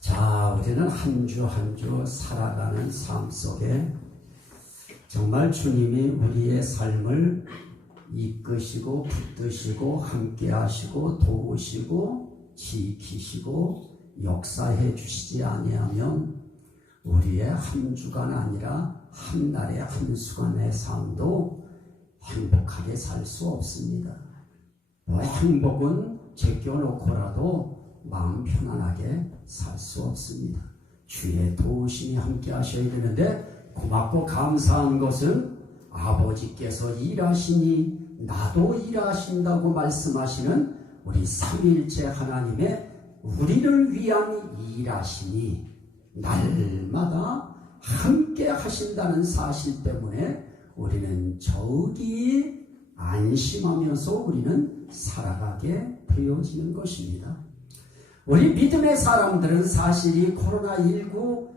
자, 우리는 한 주 한 주 살아가는 삶 속에 정말 주님이 우리의 삶을 이끄시고 붙드시고 함께 하시고 도우시고 지키시고 역사해 주시지 아니하면 우리의 한 주간 아니라 한 달의 한 수간의 삶도 행복하게 살 수 없습니다. 행복은 제껴놓고라도 마음 편안하게 살 수 없습니다. 주의 도우심이 함께 하셔야 되는데, 고맙고 감사한 것은 아버지께서 일하시니 나도 일하신다고 말씀하시는 우리 삼위일체 하나님의 우리를 위한 일하시니 날마다 함께 하신다는 사실 때문에 우리는 저기 안심하면서 우리는 살아가게 되어지는 것입니다. 우리 믿음의 사람들은 사실 이 코로나19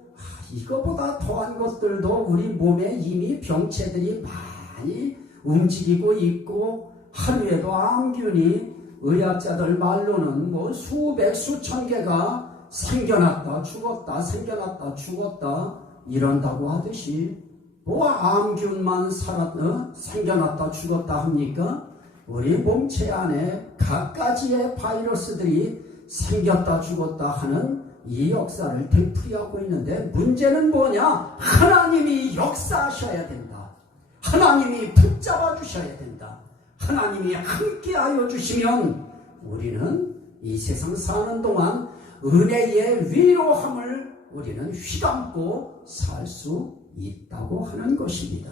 이거보다 더한 것들도 우리 몸에 이미 병체들이 많이 움직이고 있고, 하루에도 암균이 의학자들 말로는 수백 수천 개가 생겨났다 죽었다 생겨났다 죽었다 이런다고 하듯이, 암균만 생겨났다 죽었다 합니까? 우리 몸체 안에 갖가지의 바이러스들이 생겼다 죽었다 하는 이 역사를 되풀이하고 있는데, 문제는 뭐냐? 하나님이 역사하셔야 된다. 하나님이 붙잡아 주셔야 된다. 하나님이 함께하여 주시면 우리는 이 세상 사는 동안 은혜의 위로함을 우리는 휘감고 살 수 있다고 하는 것입니다.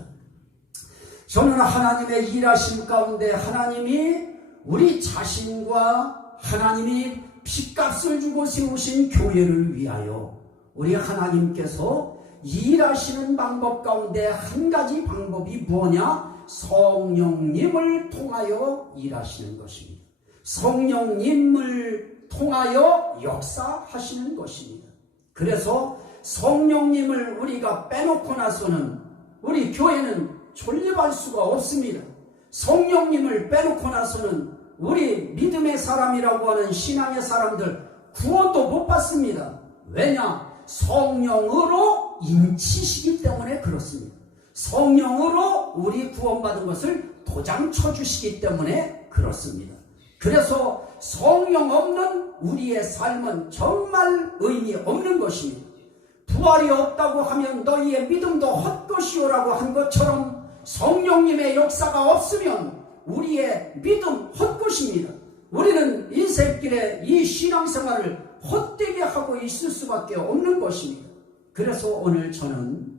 저는 하나님의 일하심 가운데 하나님이 우리 자신과 하나님이 핏값을 주고 세우신 교회를 위하여 우리 하나님께서 일하시는 방법 가운데 한 가지 방법이 뭐냐? 성령님을 통하여 일하시는 것입니다. 성령님을 통하여 역사하시는 것입니다. 그래서 성령님을 우리가 빼놓고 나서는 우리 교회는 존립할 수가 없습니다. 성령님을 빼놓고 나서는 우리 믿음의 사람이라고 하는 신앙의 사람들 구원도 못 받습니다. 왜냐? 성령으로 인치시기 때문에 그렇습니다. 성령으로 우리 구원받은 것을 도장 쳐주시기 때문에 그렇습니다. 그래서 성령 없는 우리의 삶은 정말 의미 없는 것입니다. 부활이 없다고 하면 너희의 믿음도 헛것이오라고 한 것처럼, 성령님의 역사가 없으면 우리의 믿음 헛것입니다. 우리는 인생길에 이 신앙생활을 헛되게 하고 있을 수밖에 없는 것입니다. 그래서 오늘 저는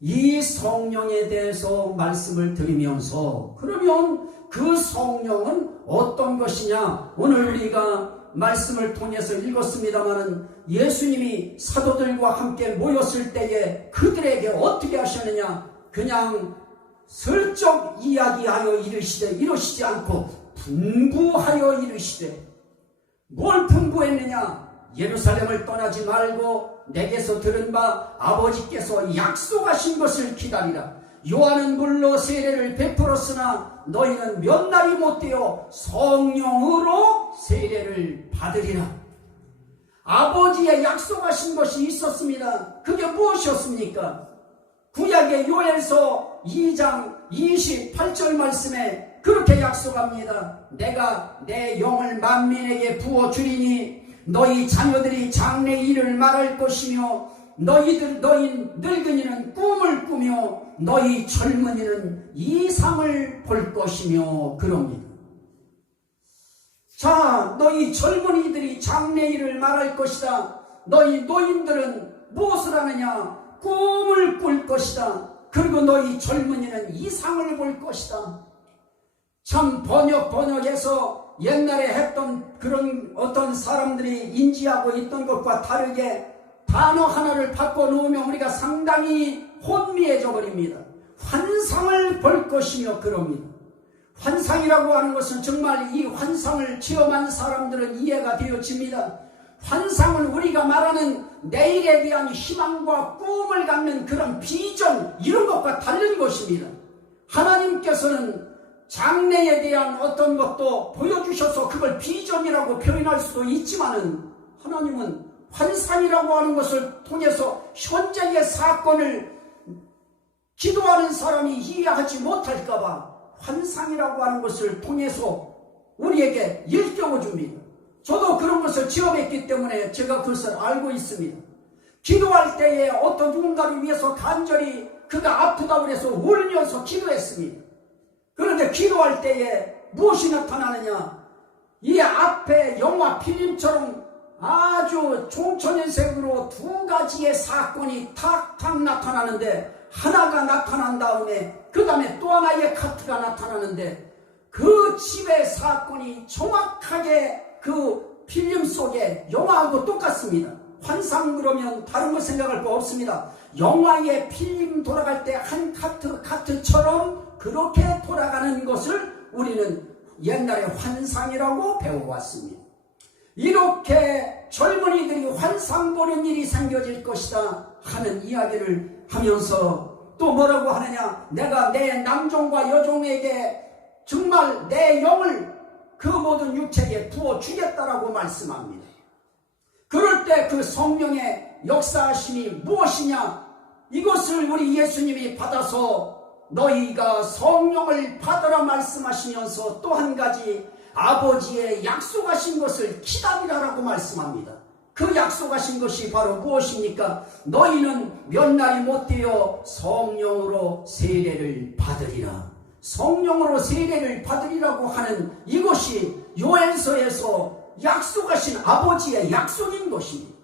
이 성령에 대해서 말씀을 드리면서, 그러면 그 성령은 어떤 것이냐? 오늘 우리가 말씀을 통해서 읽었습니다마는 예수님이 사도들과 함께 모였을 때에 그들에게 어떻게 하셨느냐? 그냥 슬쩍 이야기하여 이러시지 않고 분부하여 이르시되, 뭘 분부했느냐? 예루살렘을 떠나지 말고 내게서 들은 바 아버지께서 약속하신 것을 기다리라. 요한은 물로 세례를 베풀었으나 너희는 몇 날이 못되어 성령으로 세례를 받으리라. 아버지의 약속하신 것이 있었습니다. 그게 무엇이었습니까? 구약의 요엘서 2장 28절 말씀에 그렇게 약속합니다. 내가 내 영을 만민에게 부어주리니 너희 자녀들이 장래 일을 말할 것이며 너희 늙은이는 꿈을 꾸며 너희 젊은이는 이상을 볼 것이며 그럽니다. 자, 너희 젊은이들이 장래 일을 말할 것이다. 너희 노인들은 무엇을 하느냐? 꿈을 꿀 것이다. 그리고 너희 젊은이는 이상을 볼 것이다. 참 번역해서 옛날에 했던 그런 어떤 사람들이 인지하고 있던 것과 다르게 단어 하나를 바꿔놓으면 우리가 상당히 혼미해져 버립니다. 환상을 볼 것이며 그럽니다. 환상이라고 하는 것은 정말 이 환상을 체험한 사람들은 이해가 되어집니다. 환상은 우리가 말하는 내일에 대한 희망과 꿈을 갖는 그런 비전, 이런 것과 다른 것입니다. 하나님께서는 장래에 대한 어떤 것도 보여주셔서 그걸 비전이라고 표현할 수도 있지만은, 하나님은 환상이라고 하는 것을 통해서 현재의 사건을 기도하는 사람이 이해하지 못할까봐 환상이라고 하는 것을 통해서 우리에게 일깨워 줍니다. 저도 그런 것을 체험했기 때문에 제가 그것을 알고 있습니다. 기도할 때에 어떤 누군가를 위해서 간절히 그가 아프다고 해서 울면서 기도했습니다. 그런데 기도할 때에 무엇이 나타나느냐? 이 앞에 영화 필름처럼 아주 총천연색으로 두 가지의 사건이 탁탁 나타나는데, 하나가 나타난 다음에 그 다음에 또 하나의 카트가 나타나는데, 그 집의 사건이 정확하게 그 필름 속에 영화하고 똑같습니다. 환상 그러면 다른 거 생각할 거 없습니다. 영화의 필름 돌아갈 때 한 카트처럼 그렇게 돌아가는 것을 우리는 옛날에 환상이라고 배워왔습니다. 이렇게 젊은이들이 환상 보는 일이 생겨질 것이다 하는 이야기를 하면서 또 뭐라고 하느냐? 내가 내 남종과 여종에게 정말 내 영을 그 모든 육체에 부어주겠다라고 말씀합니다. 그럴 때 그 성령의 역사하심이 무엇이냐? 이것을 우리 예수님이 받아서 너희가 성령을 받으라 말씀하시면서 또 한 가지 아버지의 약속하신 것을 기다리라라고 말씀합니다. 그 약속하신 것이 바로 무엇입니까? 너희는 몇 날이 못 되어 성령으로 세례를 받으리라. 성령으로 세례를 받으리라고 하는 이것이 요엘서에서 약속하신 아버지의 약속인 것입니다.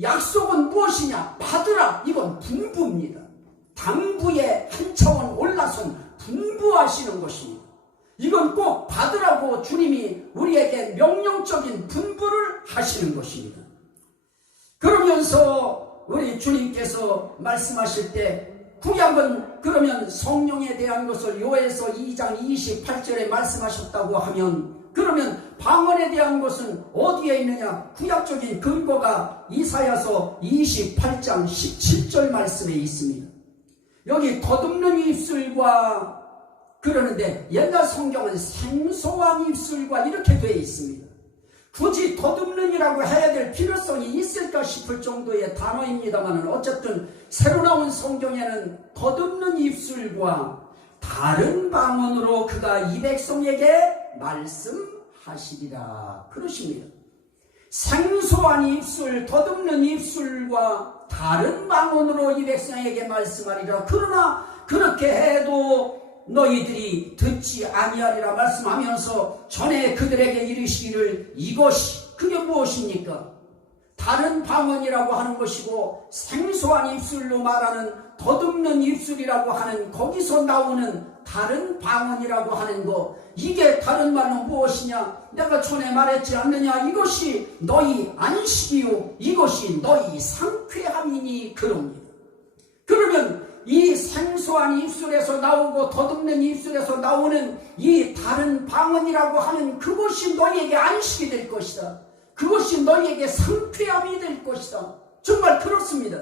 약속은 무엇이냐? 받으라. 이건 분부입니다. 당부의 한 차원 올라선 분부하시는 것입니다. 이건 꼭 받으라고 주님이 우리에게 명령적인 분부를 하시는 것입니다. 그러면서 우리 주님께서 말씀하실 때 구약은 그러면 성령에 대한 것을 요엘서 2장 28절에 말씀하셨다고 하면, 그러면 방언에 대한 것은 어디에 있느냐? 구약적인 근거가 이사야서 28장 17절 말씀에 있습니다. 여기 더듬는 입술과 그러는데 옛날 성경은 생소한 입술과 이렇게 되어 있습니다. 굳이 더듬는이라고 해야 될 필요성이 있을까 싶을 정도의 단어입니다만, 어쨌든 새로 나온 성경에는 더듬는 입술과 다른 방언으로 그가 이 백성에게 말씀하시리라 그러십니다. 생소한 입술, 더듬는 입술과 다른 방언으로 이 백성에게 말씀하리라. 그러나 그렇게 해도 너희들이 듣지 아니하리라 말씀하면서 전에 그들에게 이르시기를, 이것이 그게 무엇입니까? 다른 방언이라고 하는 것이고 생소한 입술로 말하는 더듬는 입술이라고 하는 거기서 나오는 다른 방언이라고 하는 거, 이게 다른 말로 무엇이냐? 내가 전에 말했지 않느냐? 이것이 너희 안식이요 이것이 너희 상쾌함이니 그럽니다. 그러면 이 생소한 입술에서 나오고 더듬는 입술에서 나오는 이 다른 방언이라고 하는 그것이 너희에게 안식이 될 것이다. 그것이 너희에게 상쾌함이 될 것이다. 정말 그렇습니다.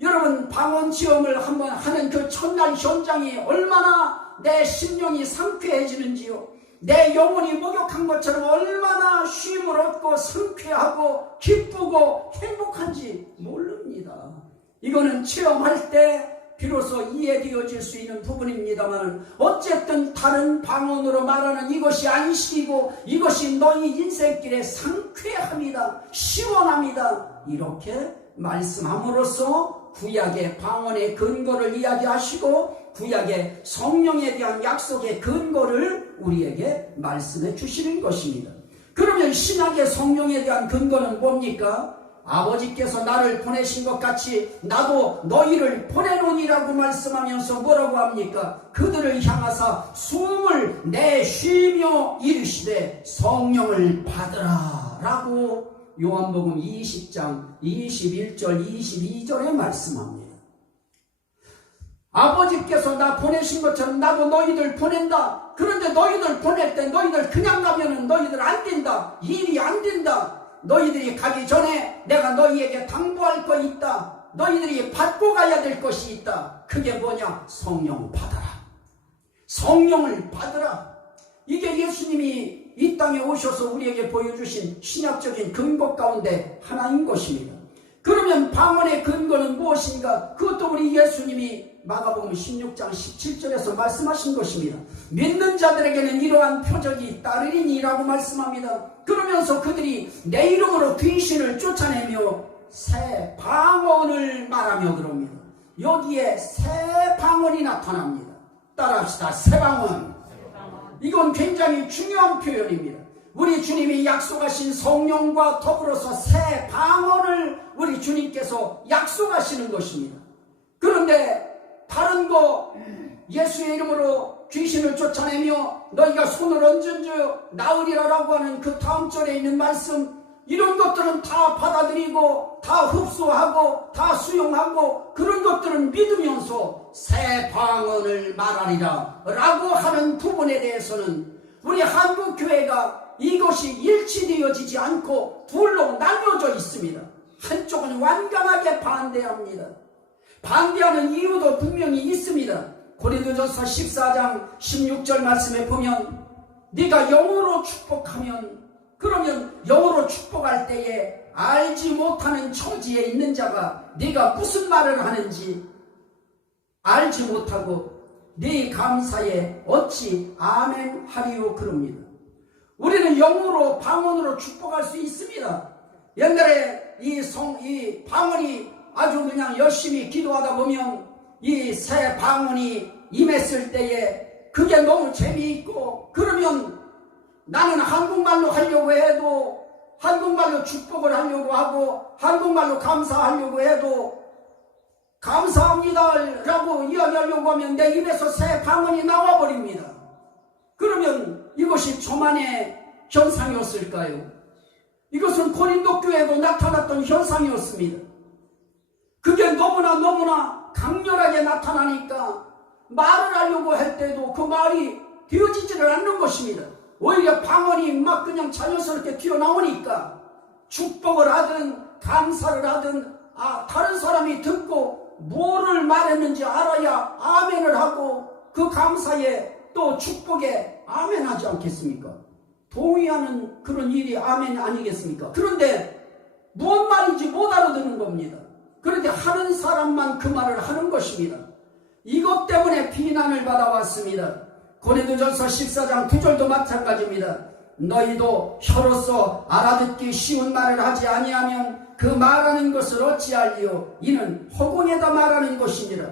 여러분, 방언 시험을 한번 하는 그 첫날 현장이 얼마나 내 심령이 상쾌해지는지요, 내 영혼이 목욕한 것처럼 얼마나 쉼을 얻고 상쾌하고 기쁘고 행복한지 모릅니다. 이거는 체험할 때 비로소 이해되어질 수 있는 부분입니다만, 어쨌든 다른 방언으로 말하는 이것이 안식이고 이것이 너희 인생길의 상쾌함이다, 시원함이다, 이렇게 말씀함으로써 구약의 방언의 근거를 이야기하시고 구약의 성령에 대한 약속의 근거를 우리에게 말씀해 주시는 것입니다. 그러면 신약의 성령에 대한 근거는 뭡니까? 아버지께서 나를 보내신 것 같이 나도 너희를 보내노니라고 말씀하면서 뭐라고 합니까? 그들을 향하사 숨을 내쉬며 이르시되 성령을 받으라 라고 요한복음 20장 21절 22절에 말씀합니다. 아버지께서 나 보내신 것처럼 나도 너희들 보낸다. 그런데 너희들 보낼 때 너희들 그냥 가면은 너희들 안 된다. 일이 안 된다. 너희들이 가기 전에 내가 너희에게 당부할 거 있다. 너희들이 받고 가야 될 것이 있다. 그게 뭐냐? 성령 받아라. 성령을 받으라. 이게 예수님이 이 땅에 오셔서 우리에게 보여주신 신약적인 근거 가운데 하나인 것입니다. 그러면 방언의 근거는 무엇인가? 그것도 우리 예수님이 마가복음 16장 17절에서 말씀하신 것입니다. 믿는 자들에게는 이러한 표적이 따르리니라고 말씀합니다. 그러면서 그들이 내 이름으로 귀신을 쫓아내며 새 방언을 말하며 그럽니다. 여기에 새 방언이 나타납니다. 따라합시다. 새 방언. 이건 굉장히 중요한 표현입니다. 우리 주님이 약속하신 성령과 더불어서 새 방언을 우리 주님께서 약속하시는 것입니다. 그런데 다른 거 예수의 이름으로 귀신을 쫓아내며 너희가 손을 얹은즉 나으리라라고 하는 그 다음 절에 있는 말씀, 이런 것들은 다 받아들이고 다 흡수하고 다 수용하고 그런 것들은 믿으면서 새 방언을 말하리라 라고 하는 부분에 대해서는 우리 한국교회가 이것이 일치되어지지 않고 둘로 나뉘어져 있습니다. 한쪽은 완강하게 반대합니다. 반대하는 이유도 분명히 있습니다. 고린도전서 14장 16절 말씀에 보면 네가 영으로 축복하면, 그러면 영으로 축복할 때에 알지 못하는 처지에 있는 자가 네가 무슨 말을 하는지 알지 못하고 네 감사에 어찌 아멘 하리요 그럽니다. 우리는 영으로 방언으로 축복할 수 있습니다. 옛날에 이 방언이 아주 그냥 열심히 기도하다 보면 이 새 방언이 임했을 때에 그게 너무 재미있고, 그러면 나는 한국말로 하려고 해도, 한국말로 축복을 하려고 하고 한국말로 감사하려고 해도 감사합니다 라고 이야기하려고 하면 내 입에서 새 방언이 나와버립니다. 그러면 이것이 저만의 현상이었을까요? 이것은 고린도 교회에도 나타났던 현상이었습니다. 그게 너무나 강렬하게 나타나니까 말을 하려고 할 때도 그 말이 되어지지를 않는 것입니다. 오히려 방언이 막 그냥 자연스럽게 튀어나오니까 축복을 하든 감사를 하든 다른 사람이 듣고 뭐를 말했는지 알아야 아멘을 하고 그 감사에 또 축복에 아멘 하지 않겠습니까? 동의하는 그런 일이 아멘이 아니겠습니까? 그런데 무슨 말인지 못 알아듣는 겁니다. 그런데 하는 사람만 그 말을 하는 것입니다. 이것 때문에 비난을 받아왔습니다. 고린도전서 14장 9절도 마찬가지입니다. 너희도 혀로서 알아듣기 쉬운 말을 하지 아니하면 그 말하는 것을 어찌할리요? 이는 허공에다 말하는 것이니라.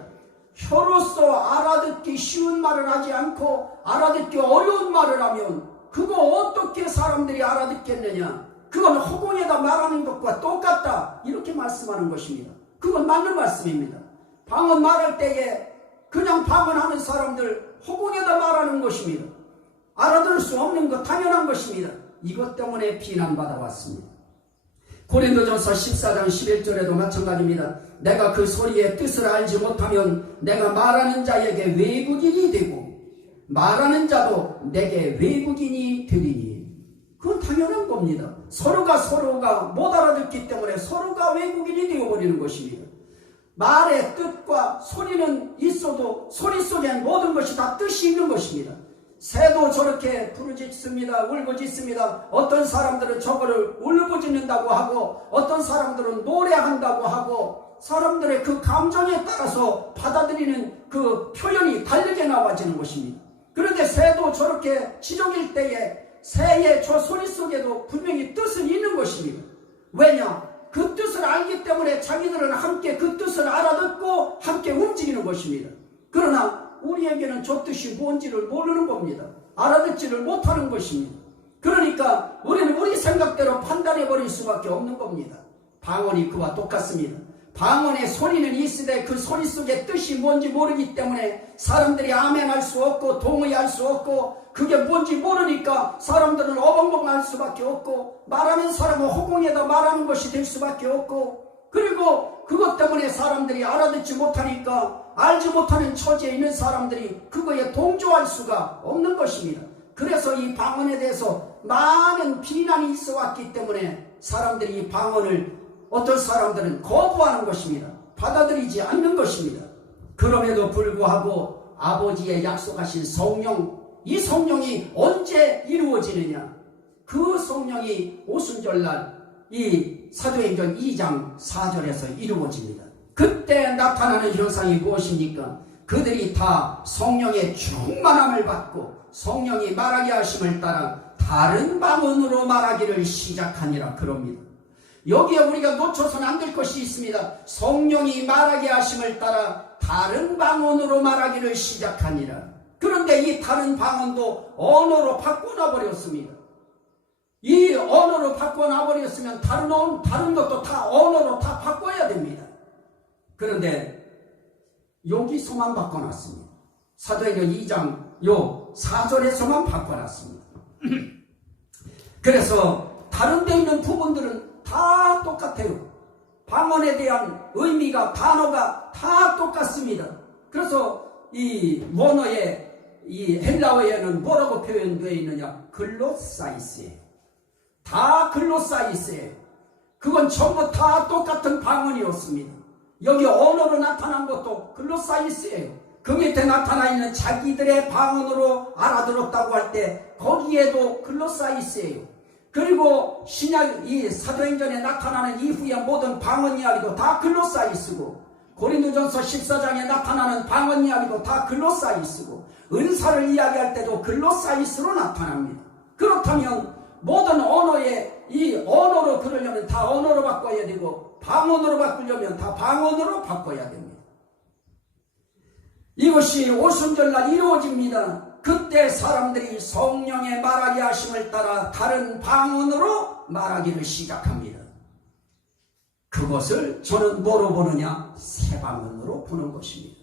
혀로서 알아듣기 쉬운 말을 하지 않고 알아듣기 어려운 말을 하면 그거 어떻게 사람들이 알아듣겠느냐? 그건 허공에다 말하는 것과 똑같다. 이렇게 말씀하는 것입니다. 그건 맞는 말씀입니다. 방언 말할 때에 그냥 방언하는 사람들 허공에다 말하는 것입니다. 알아들을 수 없는 것 당연한 것입니다. 이것 때문에 비난받아왔습니다. 고린도전서 14장 11절에도 마찬가지입니다. 내가 그 소리의 뜻을 알지 못하면 내가 말하는 자에게 외국인이 되고 말하는 자도 내게 외국인이 되리니. 그건 당연한 겁니다. 서로가 못 알아듣기 때문에 서로가 외국인이 되어버리는 것입니다. 말의 뜻과 소리는 있어도 소리 속엔 모든 것이 다 뜻이 있는 것입니다. 새도 저렇게 부르짖습니다. 울부짖습니다. 어떤 사람들은 저거를 울부짖는다고 하고 어떤 사람들은 노래한다고 하고 사람들의 그 감정에 따라서 받아들이는 그 표현이 다르게 나와지는 것입니다. 그런데 새도 저렇게 지저길 때에 새의 저 소리 속에도 분명히 뜻은 있는 것입니다. 왜냐? 그 뜻을 알기 때문에 자기들은 함께 그 뜻을 알아듣고 함께 움직이는 것입니다. 그러나 우리에게는 저 뜻이 뭔지를 모르는 겁니다. 알아듣지를 못하는 것입니다. 그러니까 우리는 우리 생각대로 판단해버릴 수밖에 없는 겁니다. 방언이 그와 똑같습니다. 방언의 소리는 있으되 그 소리 속의 뜻이 뭔지 모르기 때문에 사람들이 아멘할 수 없고 동의할 수 없고 그게 뭔지 모르니까 사람들은 어벙벙할 수밖에 없고 말하는 사람은 허공에다 말하는 것이 될 수밖에 없고 그리고 그것 때문에 사람들이 알아듣지 못하니까 알지 못하는 처지에 있는 사람들이 그거에 동조할 수가 없는 것입니다. 그래서 이 방언에 대해서 많은 비난이 있어 왔기 때문에 사람들이 이 방언을 어떤 사람들은 거부하는 것입니다. 받아들이지 않는 것입니다. 그럼에도 불구하고 아버지의 약속하신 성령, 이 성령이 언제 이루어지느냐? 그 성령이 오순절날 이 사도행전 2장 4절에서 이루어집니다. 그때 나타나는 현상이 무엇입니까? 그들이 다 성령의 충만함을 받고 성령이 말하게 하심을 따라 다른 방언으로 말하기를 시작하니라 그럽니다. 여기에 우리가 놓쳐서는 안 될 것이 있습니다. 성령이 말하게 하심을 따라 다른 방언으로 말하기를 시작하니라. 그런데 이 다른 방언도 언어로 바꿔놔 버렸습니다. 이 언어로 바꿔놔 버렸으면 다른 것도 다 언어로 다 바꿔야 됩니다. 그런데 여기서만 바꿔놨습니다. 사도행전 2장 요 4절에서만 바꿔놨습니다. 그래서 다른 데 있는 부분들은 다 똑같아요. 방언에 대한 의미가, 단어가 다 똑같습니다. 그래서 이 원어에, 이 헬라어에는 뭐라고 표현되어 있느냐? 글로사이스예요. 다 글로사이스예요. 그건 전부 다 똑같은 방언이었습니다. 여기 언어로 나타난 것도 글로사이스예요. 그 밑에 나타나 있는 자기들의 방언으로 알아들었다고 할 때 거기에도 글로사이스예요. 그리고 신약 이 사도행전에 나타나는 이후의 모든 방언 이야기도 다 글로사이스고, 고린도전서 14장에 나타나는 방언 이야기도 다 글로사이스고, 은사를 이야기할 때도 글로사이스로 나타납니다. 그렇다면 모든 언어에 이 언어로 그러려면 다 언어로 바꿔야 되고, 방언으로 바꾸려면 다 방언으로 바꿔야 됩니다. 이것이 오순절날 이루어집니다. 그때 사람들이 성령의 말하게 하심을 따라 다른 방언으로 말하기를 시작합니다. 그것을 저는 뭐로 보느냐? 새 방언으로 보는 것입니다.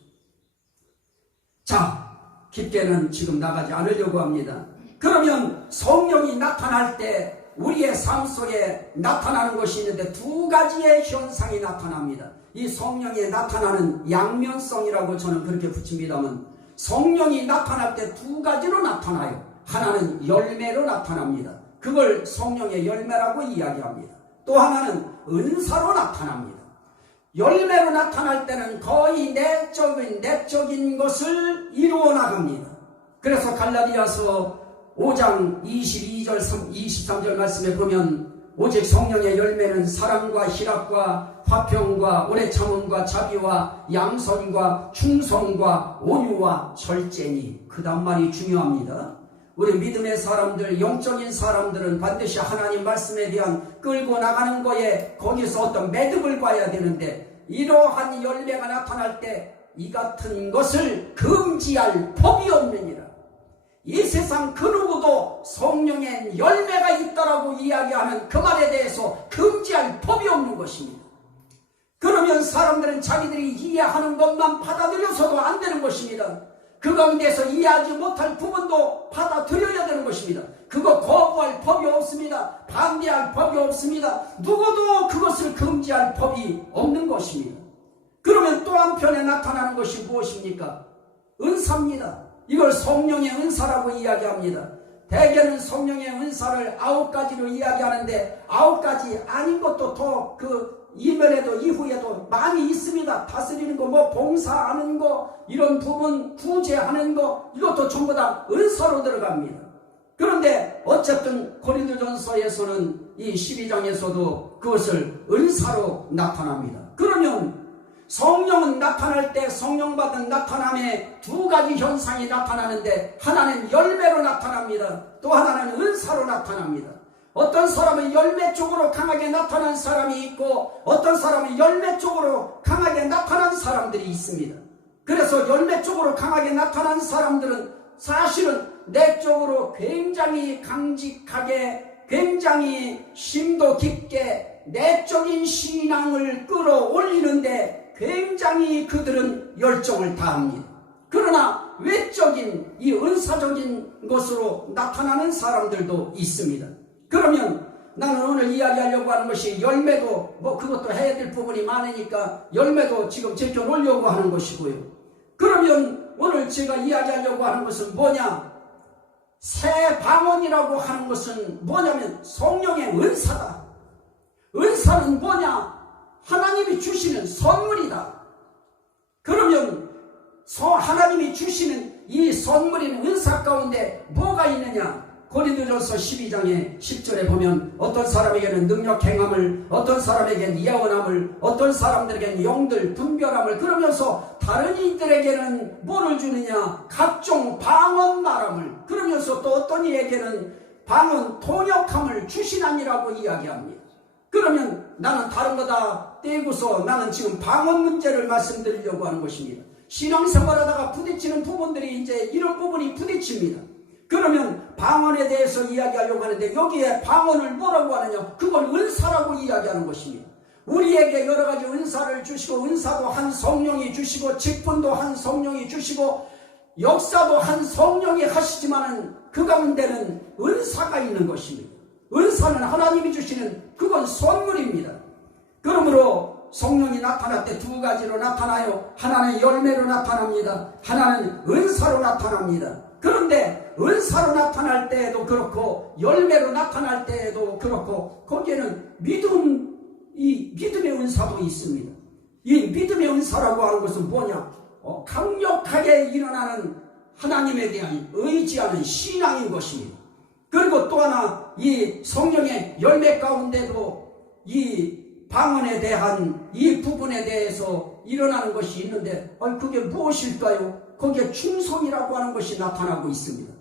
자, 깊게는 지금 나가지 않으려고 합니다. 그러면 성령이 나타날 때 우리의 삶 속에 나타나는 것이 있는데 두 가지의 현상이 나타납니다. 이 성령이 나타나는 양면성이라고 저는 그렇게 붙입니다만, 성령이 나타날 때 두 가지로 나타나요. 하나는 열매로 나타납니다. 그걸 성령의 열매라고 이야기합니다. 또 하나는 은사로 나타납니다. 열매로 나타날 때는 거의 내적인 것을 이루어 나갑니다. 그래서 갈라디아서 5장 22절 23절 말씀에 보면, 오직 성령의 열매는 사랑과 희락과 화평과 오래 참음과 자비와 양선과 충성과 온유와 절제니. 그 다음 말이 중요합니다. 우리 믿음의 사람들, 영적인 사람들은 반드시 하나님 말씀에 대한 끌고 나가는 거에 거기서 어떤 매듭을 봐야 되는데, 이러한 열매가 나타날 때 이 같은 것을 금지할 법이 없느니라. 이 세상 그 누구도 성령의 열매가 있다라고 이야기하는 그 말에 대해서 금지할 법이 없는 것입니다. 그러면 사람들은 자기들이 이해하는 것만 받아들여서도 안 되는 것입니다. 그 가운데서 이해하지 못할 부분도 받아들여야 되는 것입니다. 그거 거부할 법이 없습니다. 반대할 법이 없습니다. 누구도 그것을 금지할 법이 없는 것입니다. 그러면 또 한편에 나타나는 것이 무엇입니까? 은사입니다. 이걸 성령의 은사라고 이야기합니다. 대개는 성령의 은사를 9가지로 이야기하는데 9가지 아닌 것도 더 그 이면에도 이후에도 많이 있습니다. 다스리는 거, 뭐 봉사하는 거, 이런 부분 구제하는 거, 이것도 전부 다 은사로 들어갑니다. 그런데 어쨌든 고린도전서에서는 이 12장에서도 그것을 은사로 나타납니다. 그러면 성령은 나타날 때 성령 받은 나타남에 두 가지 현상이 나타나는데, 하나는 열매로 나타납니다. 또 하나는 은사로 나타납니다. 어떤 사람은 열매 쪽으로 강하게 나타난 사람이 있고, 어떤 사람은 열매 쪽으로 강하게 나타난 사람들이 있습니다. 그래서 열매 쪽으로 강하게 나타난 사람들은 사실은 내적으로 굉장히 강직하게, 굉장히 심도 깊게 내적인 신앙을 끌어올리는데 굉장히 그들은 열정을 다합니다. 그러나 외적인 이 은사적인 것으로 나타나는 사람들도 있습니다. 그러면 나는 오늘 이야기하려고 하는 것이 열매도 뭐 그것도 해야 될 부분이 많으니까 열매도 지금 제껴놓으려고 하는 것이고요. 그러면 오늘 제가 이야기하려고 하는 것은 뭐냐? 새 방언이라고 하는 것은 뭐냐면 성령의 은사다. 은사는 뭐냐? 하나님이 주시는 선물이다. 그러면 하나님이 주시는 이 선물인 은사 가운데 뭐가 있느냐? 고린도전서 12장의 10절에 보면 어떤 사람에게는 능력 행함을, 어떤 사람에게는 예언함을, 어떤 사람들에게는 영들 분별함을, 그러면서 다른 이들에게는 뭐를 주느냐? 각종 방언 말함을, 그러면서 또 어떤 이에게는 방언 통역함을 주시나니라고 이야기합니다. 그러면 나는 다른 거 다 떼고서 나는 지금 방언 문제를 말씀드리려고 하는 것입니다. 신앙생활하다가 부딪히는 부분들이 이제 이런 부분이 부딪힙니다. 그러면 방언에 대해서 이야기하려고 하는데 여기에 방언을 뭐라고 하느냐? 그걸 은사라고 이야기하는 것입니다. 우리에게 여러 가지 은사를 주시고, 은사도 한 성령이 주시고, 직분도 한 성령이 주시고, 역사도 한 성령이 하시지만은 그 가운데는 은사가 있는 것입니다. 은사는 하나님이 주시는 그건 선물입니다. 그러므로 성령이 나타날 때 두 가지로 나타나요. 하나는 열매로 나타납니다. 하나는 은사로 나타납니다. 그런데 은사로 나타날 때에도 그렇고 열매로 나타날 때에도 그렇고 거기에는 이 믿음의 은사도 있습니다. 이 믿음의 은사라고 하는 것은 뭐냐? 강력하게 일어나는 하나님에 대한 의지하는 신앙인 것입니다. 그리고 또 하나 이 성령의 열매 가운데도 이 방언에 대한 이 부분에 대해서 일어나는 것이 있는데 그게 무엇일까요? 거기에 충성이라고 하는 것이 나타나고 있습니다.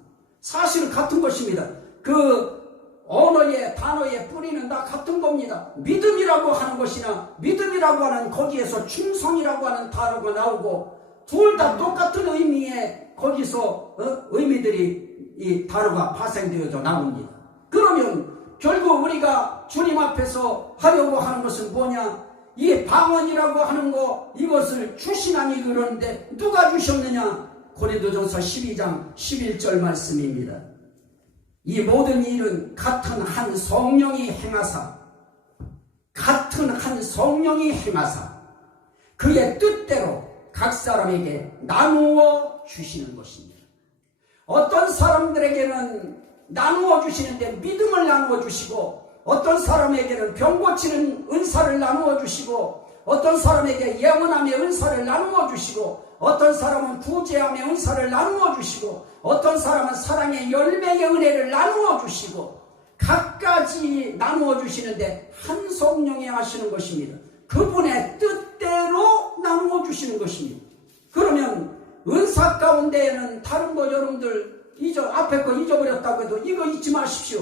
사실 같은 것입니다. 그 언어의 단어의 뿌리는 다 같은 겁니다. 믿음이라고 하는 것이나 믿음이라고 하는 거기에서 충성이라고 하는 단어가 나오고 둘 다 똑같은 의미의 거기서 의미들이 이 단어가 파생되어져 나옵니다. 그러면 결국 우리가 주님 앞에서 하려고 하는 것은 뭐냐? 이 방언이라고 하는 거 이것을 주시나니 그러는데 누가 주셨느냐? 고린도전서 12장 11절 말씀입니다. 이 모든 일은 같은 한 성령이 행하사 그의 뜻대로 각 사람에게 나누어 주시는 것입니다. 어떤 사람들에게는 나누어 주시는데 믿음을 나누어 주시고, 어떤 사람에게는 병 고치는 은사를 나누어 주시고, 어떤 사람에게 예언함의 은사를 나누어 주시고, 어떤 사람은 구제함의 은사를 나누어 주시고, 어떤 사람은 사랑의 열매의 은혜를 나누어 주시고, 각가지 나누어 주시는데 한 성령이 하시는 것입니다. 그분의 뜻대로 나누어 주시는 것입니다. 그러면 은사 가운데에는 다른 거 여러분들 앞에 거 잊어버렸다고 해도 이거 잊지 마십시오.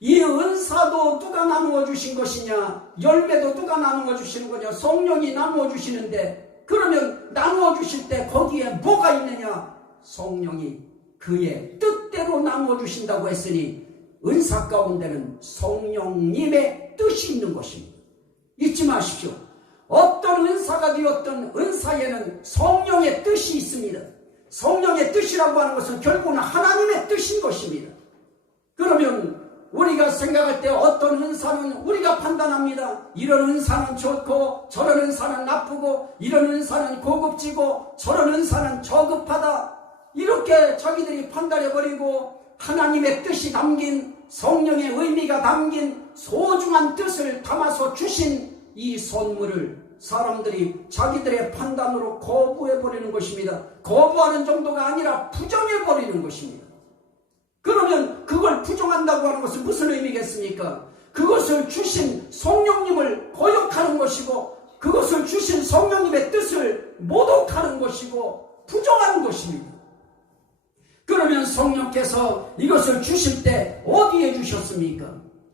이 은사도 누가 나누어 주신 것이냐? 열매도 누가 나누어 주시는 거냐? 성령이 나누어 주시는데, 그러면 나누어 주실 때 거기에 뭐가 있느냐? 성령이 그의 뜻대로 나누어 주신다고 했으니 은사 가운데는 성령님의 뜻이 있는 것입니다. 잊지 마십시오. 어떤 은사가 되었든 은사에는 성령의 뜻이 있습니다. 성령의 뜻이라고 하는 것은 결국은 하나님의 뜻인 것입니다. 그러면 우리가 생각할 때 어떤 은사는 우리가 판단합니다. 이런 은사는 좋고 저런 은사는 나쁘고, 이런 은사는 고급지고 저런 은사는 저급하다, 이렇게 자기들이 판단해버리고 하나님의 뜻이 담긴, 성령의 의미가 담긴 소중한 뜻을 담아서 주신 이 선물을 사람들이 자기들의 판단으로 거부해버리는 것입니다. 거부하는 정도가 아니라 부정해버리는 것입니다. 그러면 그걸 부정한다고 하는 것은 무슨 의미겠습니까? 그것을 주신 성령님을 거역하는 것이고, 그것을 주신 성령님의 뜻을 모독하는 것이고 부정하는 것입니다. 그러면 성령께서 이것을 주실 때 어디에 주셨습니까?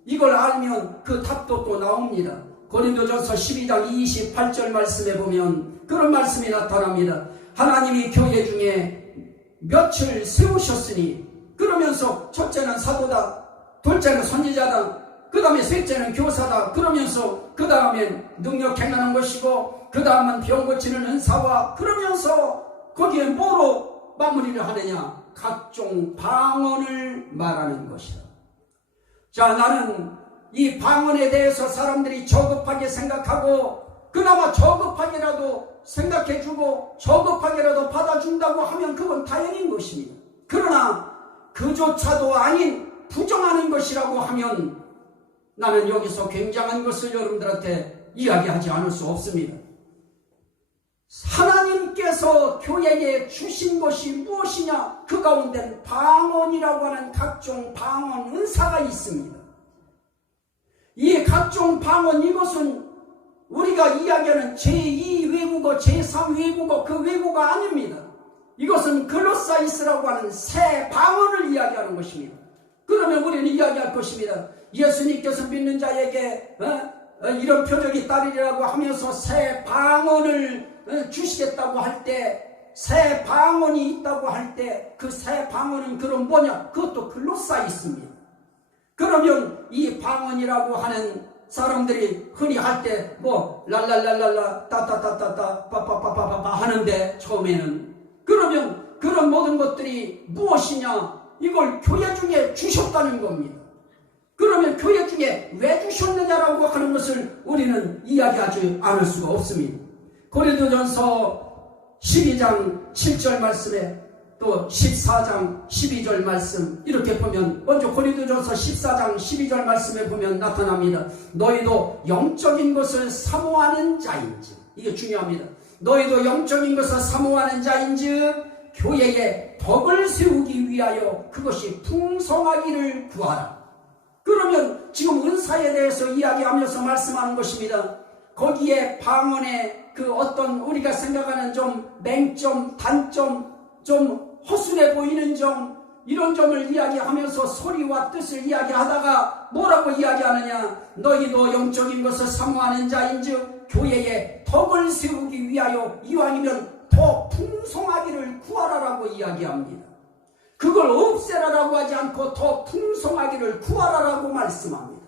이걸 알면 그 답도 또 나옵니다. 고린도전서 12장 28절 말씀에 보면 그런 말씀이 나타납니다. 하나님이 교회 중에 몇을 세우셨으니, 그러면서 첫째는 사도다, 둘째는 선지자다, 그 다음에 셋째는 교사다, 그러면서 그 다음엔 능력 행하는 것이고, 그 다음은 병 고치는 은사와, 그러면서 거기에 뭐로 마무리를 하느냐? 각종 방언을 말하는 것이다. 자, 나는 이 방언에 대해서 사람들이 저급하게 생각하고, 그나마 저급하게라도 생각해주고 저급하게라도 받아준다고 하면 그건 다행인 것입니다. 그러나 그조차도 아닌 부정하는 것이라고 하면 나는 여기서 굉장한 것을 여러분들한테 이야기하지 않을 수 없습니다. 하나님께서 교회에 주신 것이 무엇이냐? 그 가운데는 방언이라고 하는 각종 방언 은사가 있습니다. 이 각종 방언, 이것은 우리가 이야기하는 제2 외국어, 제3 외국어, 그 외국어 아닙니다. 이것은 글로사이스라고 하는 새 방언을 이야기하는 것입니다. 그러면 우리는 이야기할 것입니다. 예수님께서 믿는 자에게 이런 표적이 따르리라고 하면서 새 방언을 주시겠다고 할 때, 새 방언이 있다고 할 때, 그 새 방언은 그럼 뭐냐? 그것도 글로사이스입니다. 그러면 이 방언이라고 하는 사람들이 흔히 할 때 뭐 랄랄랄랄라 따따따따따 빠빠빠빠빠 하는데 처음에는, 그러면 그런 모든 것들이 무엇이냐? 이걸 교회 중에 주셨다는 겁니다. 그러면 교회 중에 왜 주셨느냐라고 하는 것을 우리는 이야기하지 않을 수가 없습니다. 고린도전서 12장 7절 말씀에 또 14장 12절 말씀 이렇게 보면, 먼저 고린도전서 14장 12절 말씀에 보면 나타납니다. 너희도 영적인 것을 사모하는 자인지, 이게 중요합니다. 너희도 영적인 것을 사모하는 자인즉 교회에 덕을 세우기 위하여 그것이 풍성하기를 구하라. 그러면 지금 은사에 대해서 이야기하면서 말씀하는 것입니다. 거기에 방언에 그 어떤 우리가 생각하는 좀 맹점, 단점, 좀 허술해 보이는 점, 이런 점을 이야기하면서 소리와 뜻을 이야기하다가 뭐라고 이야기하느냐? 너희도 영적인 것을 사모하는 자인즉 교회에 덕을 세우기 위하여 이왕이면 더 풍성하기를 구하라라고 이야기합니다. 그걸 없애라라고 하지 않고 더 풍성하기를 구하라라고 말씀합니다.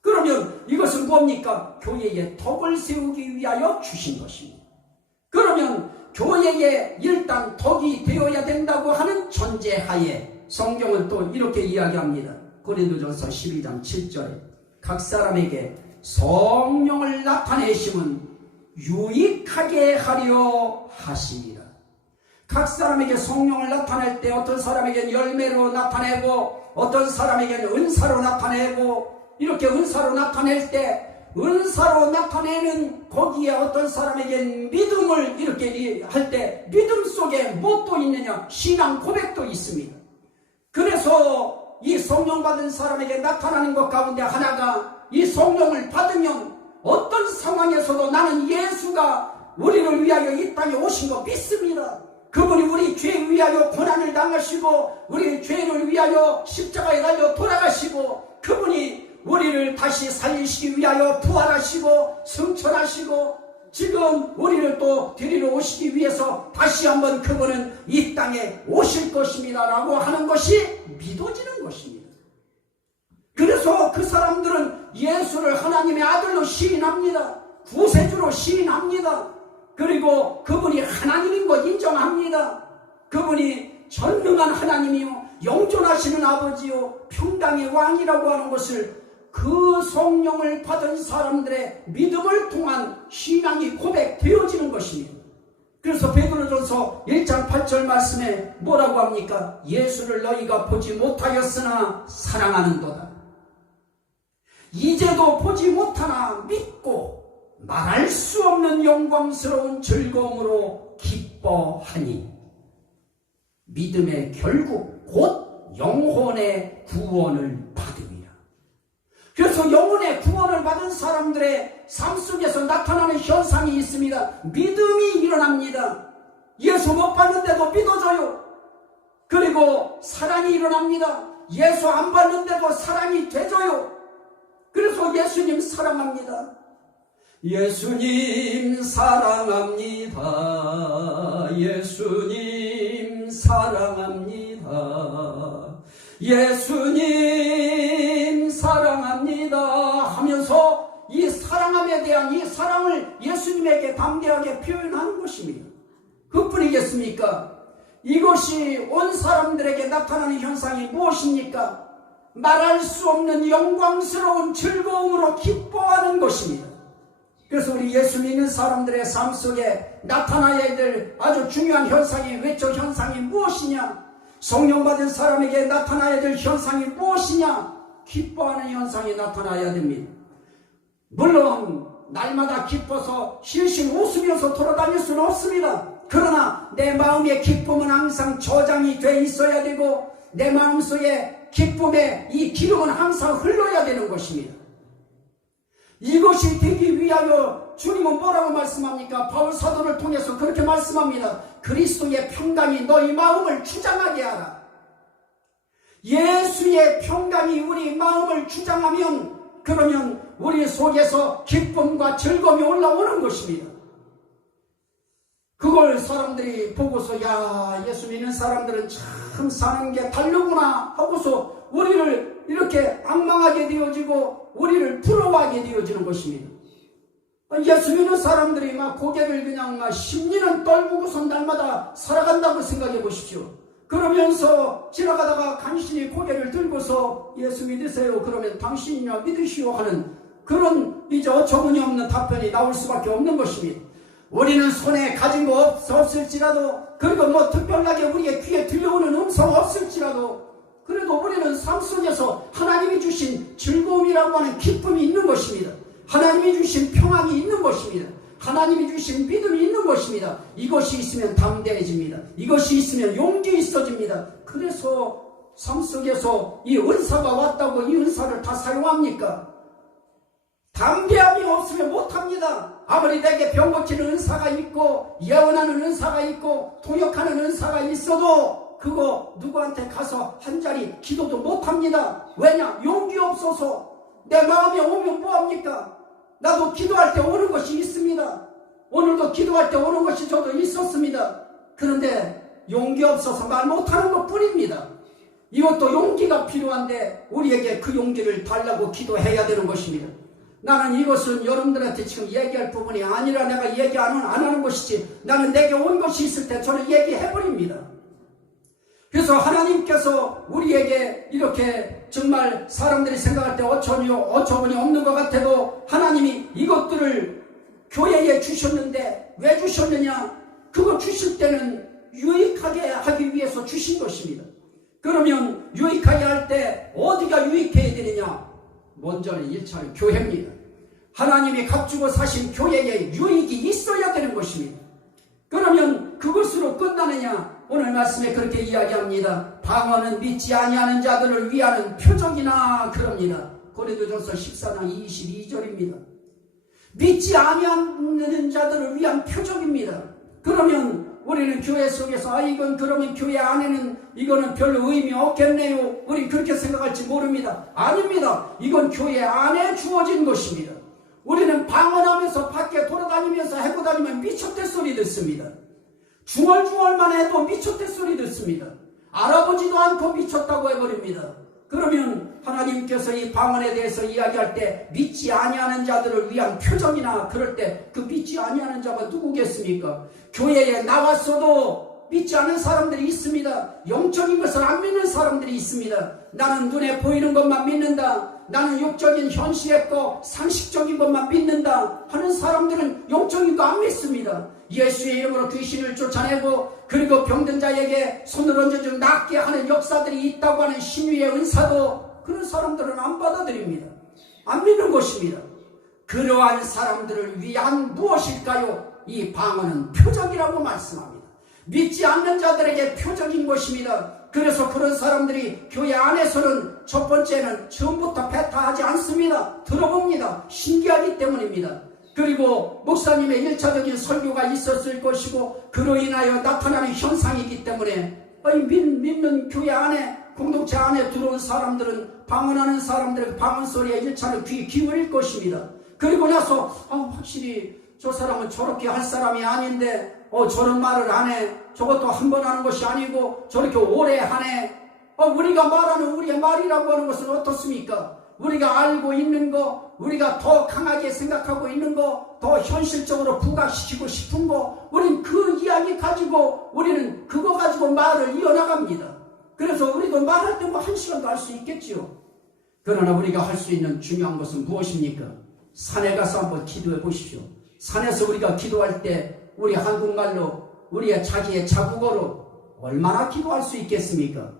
그러면 이것은 뭡니까? 교회에 덕을 세우기 위하여 주신 것입니다. 그러면 교회에 일단 덕이 되어야 된다고 하는 전제하에 성경은 또 이렇게 이야기합니다. 고린도전서 12장 7절에 각 사람에게 성령을 나타내심은 유익하게 하려 하시니라. 각 사람에게 성령을 나타낼 때 어떤 사람에게는 열매로 나타내고 어떤 사람에게는 은사로 나타내고, 이렇게 은사로 나타낼 때 은사로 나타내는 거기에 어떤 사람에게는 믿음을 이렇게 할 때 믿음 속에 무엇도 있느냐? 신앙 고백도 있습니다. 그래서 이 성령 받은 사람에게 나타나는 것 가운데 하나가, 이 성령을 받으면 어떤 상황에서도 나는 예수가 우리를 위하여 이 땅에 오신 거 믿습니다. 그분이 우리 죄 위하여 고난을 당하시고 우리 죄를 위하여 십자가에 달려 돌아가시고, 그분이 우리를 다시 살리시기 위하여 부활하시고 승천하시고 지금 우리를 또 데리러 오시기 위해서 다시 한번 그분은 이 땅에 오실 것입니다 라고 하는 것이 믿어지는 것입니다. 그래서 그 사람들은 예수를 하나님의 아들로 시인합니다. 구세주로 시인합니다. 그리고 그분이 하나님인 것 인정합니다. 그분이 전능한 하나님이요 영존하시는 아버지요 평강의 왕이라고 하는 것을 그 성령을 받은 사람들의 믿음을 통한 신앙이 고백되어지는 것입니다. 그래서 베드로전서 1장 8절 말씀에 뭐라고 합니까? 예수를 너희가 보지 못하였으나 사랑하는도다. 이제도 보지 못하나 믿고 말할 수 없는 영광스러운 즐거움으로 기뻐하니 믿음의 결국 곧 영혼의 구원을 받음이라. 그래서 영혼의 구원을 받은 사람들의 삶 속에서 나타나는 현상이 있습니다. 믿음이 일어납니다. 예수 못 받는데도 믿어져요. 그리고 사랑이 일어납니다. 예수 안 받는데도 사랑이 되져요. 그래서 예수님 사랑합니다. 예수님 사랑합니다. 예수님 사랑합니다. 예수님 사랑합니다 하면서 이 사랑함에 대한 이 사랑을 예수님에게 담대하게 표현하는 것입니다. 그뿐이겠습니까? 이것이 온 사람들에게 나타나는 현상이 무엇입니까? 말할 수 없는 영광스러운 즐거움으로 기뻐하는 것입니다. 그래서 우리 예수 믿는 사람들의 삶 속에 나타나야 될 아주 중요한 현상이, 외적 현상이 무엇이냐? 성령 받은 사람에게 나타나야 될 현상이 무엇이냐? 기뻐하는 현상이 나타나야 됩니다. 물론 날마다 기뻐서 실실 웃으면서 돌아다닐 수는 없습니다. 그러나 내 마음의 기쁨은 항상 저장이 돼 있어야 되고 내 마음속에 기쁨의 이 기름은 항상 흘러야 되는 것입니다. 이것이 되기 위하여 주님은 뭐라고 말씀합니까? 바울 사도를 통해서 그렇게 말씀합니다. 그리스도의 평강이 너희 마음을 주장하게 하라. 예수의 평강이 우리 마음을 주장하면 그러면 우리 속에서 기쁨과 즐거움이 올라오는 것입니다. 그걸 사람들이 보고서 야, 예수 믿는 사람들은 참 사는 게 다르구나 하고서 우리를 이렇게 악망하게 되어지고 우리를 부러워하게 되어지는 것입니다. 예수 믿는 사람들이 막 고개를 그냥 막 심리는 떨구고서 날마다 살아간다고 생각해 보십시오. 그러면서 지나가다가 간신히 고개를 들고서 예수 믿으세요. 그러면 당신이나 믿으시오 하는 그런 이제 어처구니 없는 답변이 나올 수밖에 없는 것입니다. 우리는 손에 가진 거 없을지라도 그리고 뭐 특별하게 우리의 귀에 들려오는 음성 없을지라도 그래도 우리는 삶 속에서 하나님이 주신 즐거움이라고 하는 기쁨이 있는 것입니다. 하나님이 주신 평안이 있는 것입니다. 하나님이 주신 믿음이 있는 것입니다. 이것이 있으면 담대해집니다. 이것이 있으면 용기 있어집니다. 그래서 삶 속에서 이 은사가 왔다고 이 은사를 다 사용합니까? 담대함이 없으면 못합니다. 아무리 내게 병 고치는 은사가 있고 예언하는 은사가 있고 통역하는 은사가 있어도 그거 누구한테 가서 한 자리 기도도 못합니다. 왜냐? 용기 없어서 내 마음에 오면 뭐합니까? 나도 기도할 때 오는 것이 있습니다. 오늘도 기도할 때 오는 것이 저도 있었습니다. 그런데 용기 없어서 말 못하는 것 뿐입니다. 이것도 용기가 필요한데 우리에게 그 용기를 달라고 기도해야 되는 것입니다. 나는 이것은 여러분들한테 지금 얘기할 부분이 아니라 내가 얘기 안 하는 것이지 나는 내게 온 것이 있을 때 저는 얘기해버립니다. 그래서 하나님께서 우리에게 이렇게 정말 사람들이 생각할 때 어처구니 없는 것 같아도 하나님이 이것들을 교회에 주셨는데 왜 주셨느냐? 그거 주실 때는 유익하게 하기 위해서 주신 것입니다. 그러면 유익하게 할 때 어디가 유익해야 되느냐? 먼저는 1차는 교회입니다. 하나님이 값주고 사신 교회에 유익이 있어야 되는 것입니다. 그러면 그것으로 끝나느냐? 오늘 말씀에 그렇게 이야기합니다. 방언은 믿지 아니하는 자들을 위하는 표적이나 그럽니다. 고린도전서 14장 22절입니다. 믿지 아니하는 자들을 위한 표적입니다. 그러면 우리는 교회 속에서 이건 그러면 교회 안에는 이거는 별로 의미 없겠네요. 우리 그렇게 생각할지 모릅니다. 아닙니다. 이건 교회 안에 주어진 것입니다. 우리는 방언하면서 밖에 돌아다니면서 해고 다니면 미쳤대 소리 듣습니다. 중얼중얼만 해도 미쳤대 소리 듣습니다. 알아보지도 않고 미쳤다고 해버립니다. 그러면 하나님께서 이 방언에 대해서 이야기할 때 믿지 아니하는 자들을 위한 표정이나 그럴 때 그 믿지 아니하는 자가 누구겠습니까? 교회에 나왔어도 믿지 않은 사람들이 있습니다. 영적인 것을 안 믿는 사람들이 있습니다. 나는 눈에 보이는 것만 믿는다. 나는 육적인 현실의 것, 상식적인 것만 믿는다 하는 사람들은 영적인 거 안 믿습니다. 예수의 이름으로 귀신을 쫓아내고 그리고 병든 자에게 손을 얹어주고 낫게 하는 역사들이 있다고 하는 신유의 은사도 그런 사람들은 안 받아들입니다. 안 믿는 것입니다. 그러한 사람들을 위한 무엇일까요? 이 방언은 표적이라고 말씀합니다. 믿지 않는 자들에게 표적인 것입니다. 그래서 그런 사람들이 교회 안에서는 첫 번째는 처음부터 배타하지 않습니다. 들어봅니다. 신기하기 때문입니다. 그리고 목사님의 1차적인 설교가 있었을 것이고 그로 인하여 나타나는 현상이기 때문에 믿는 교회 안에 공동체 안에 들어온 사람들은 방언하는 사람들의 방언 소리에 1차로 귀 기울일 것입니다. 그리고 나서 확실히 저 사람은 저렇게 할 사람이 아닌데 저런 말을 안 해. 저것도 한 번 하는 것이 아니고 저렇게 오래 하네. 우리가 말하는 우리의 말이라고 하는 것은 어떻습니까? 우리가 알고 있는 거, 우리가 더 강하게 생각하고 있는 거, 더 현실적으로 부각시키고 싶은 거, 우린 그 이야기 가지고 우리는 그거 가지고 말을 이어나갑니다. 그래서 우리도 말할 때 뭐 1시간도 할 수 있겠지요. 그러나 우리가 할 수 있는 중요한 것은 무엇입니까? 산에 가서 한번 기도해 보십시오. 산에서 우리가 기도할 때 우리 한국말로 우리의 자기의 자국어로 얼마나 기도할 수 있겠습니까?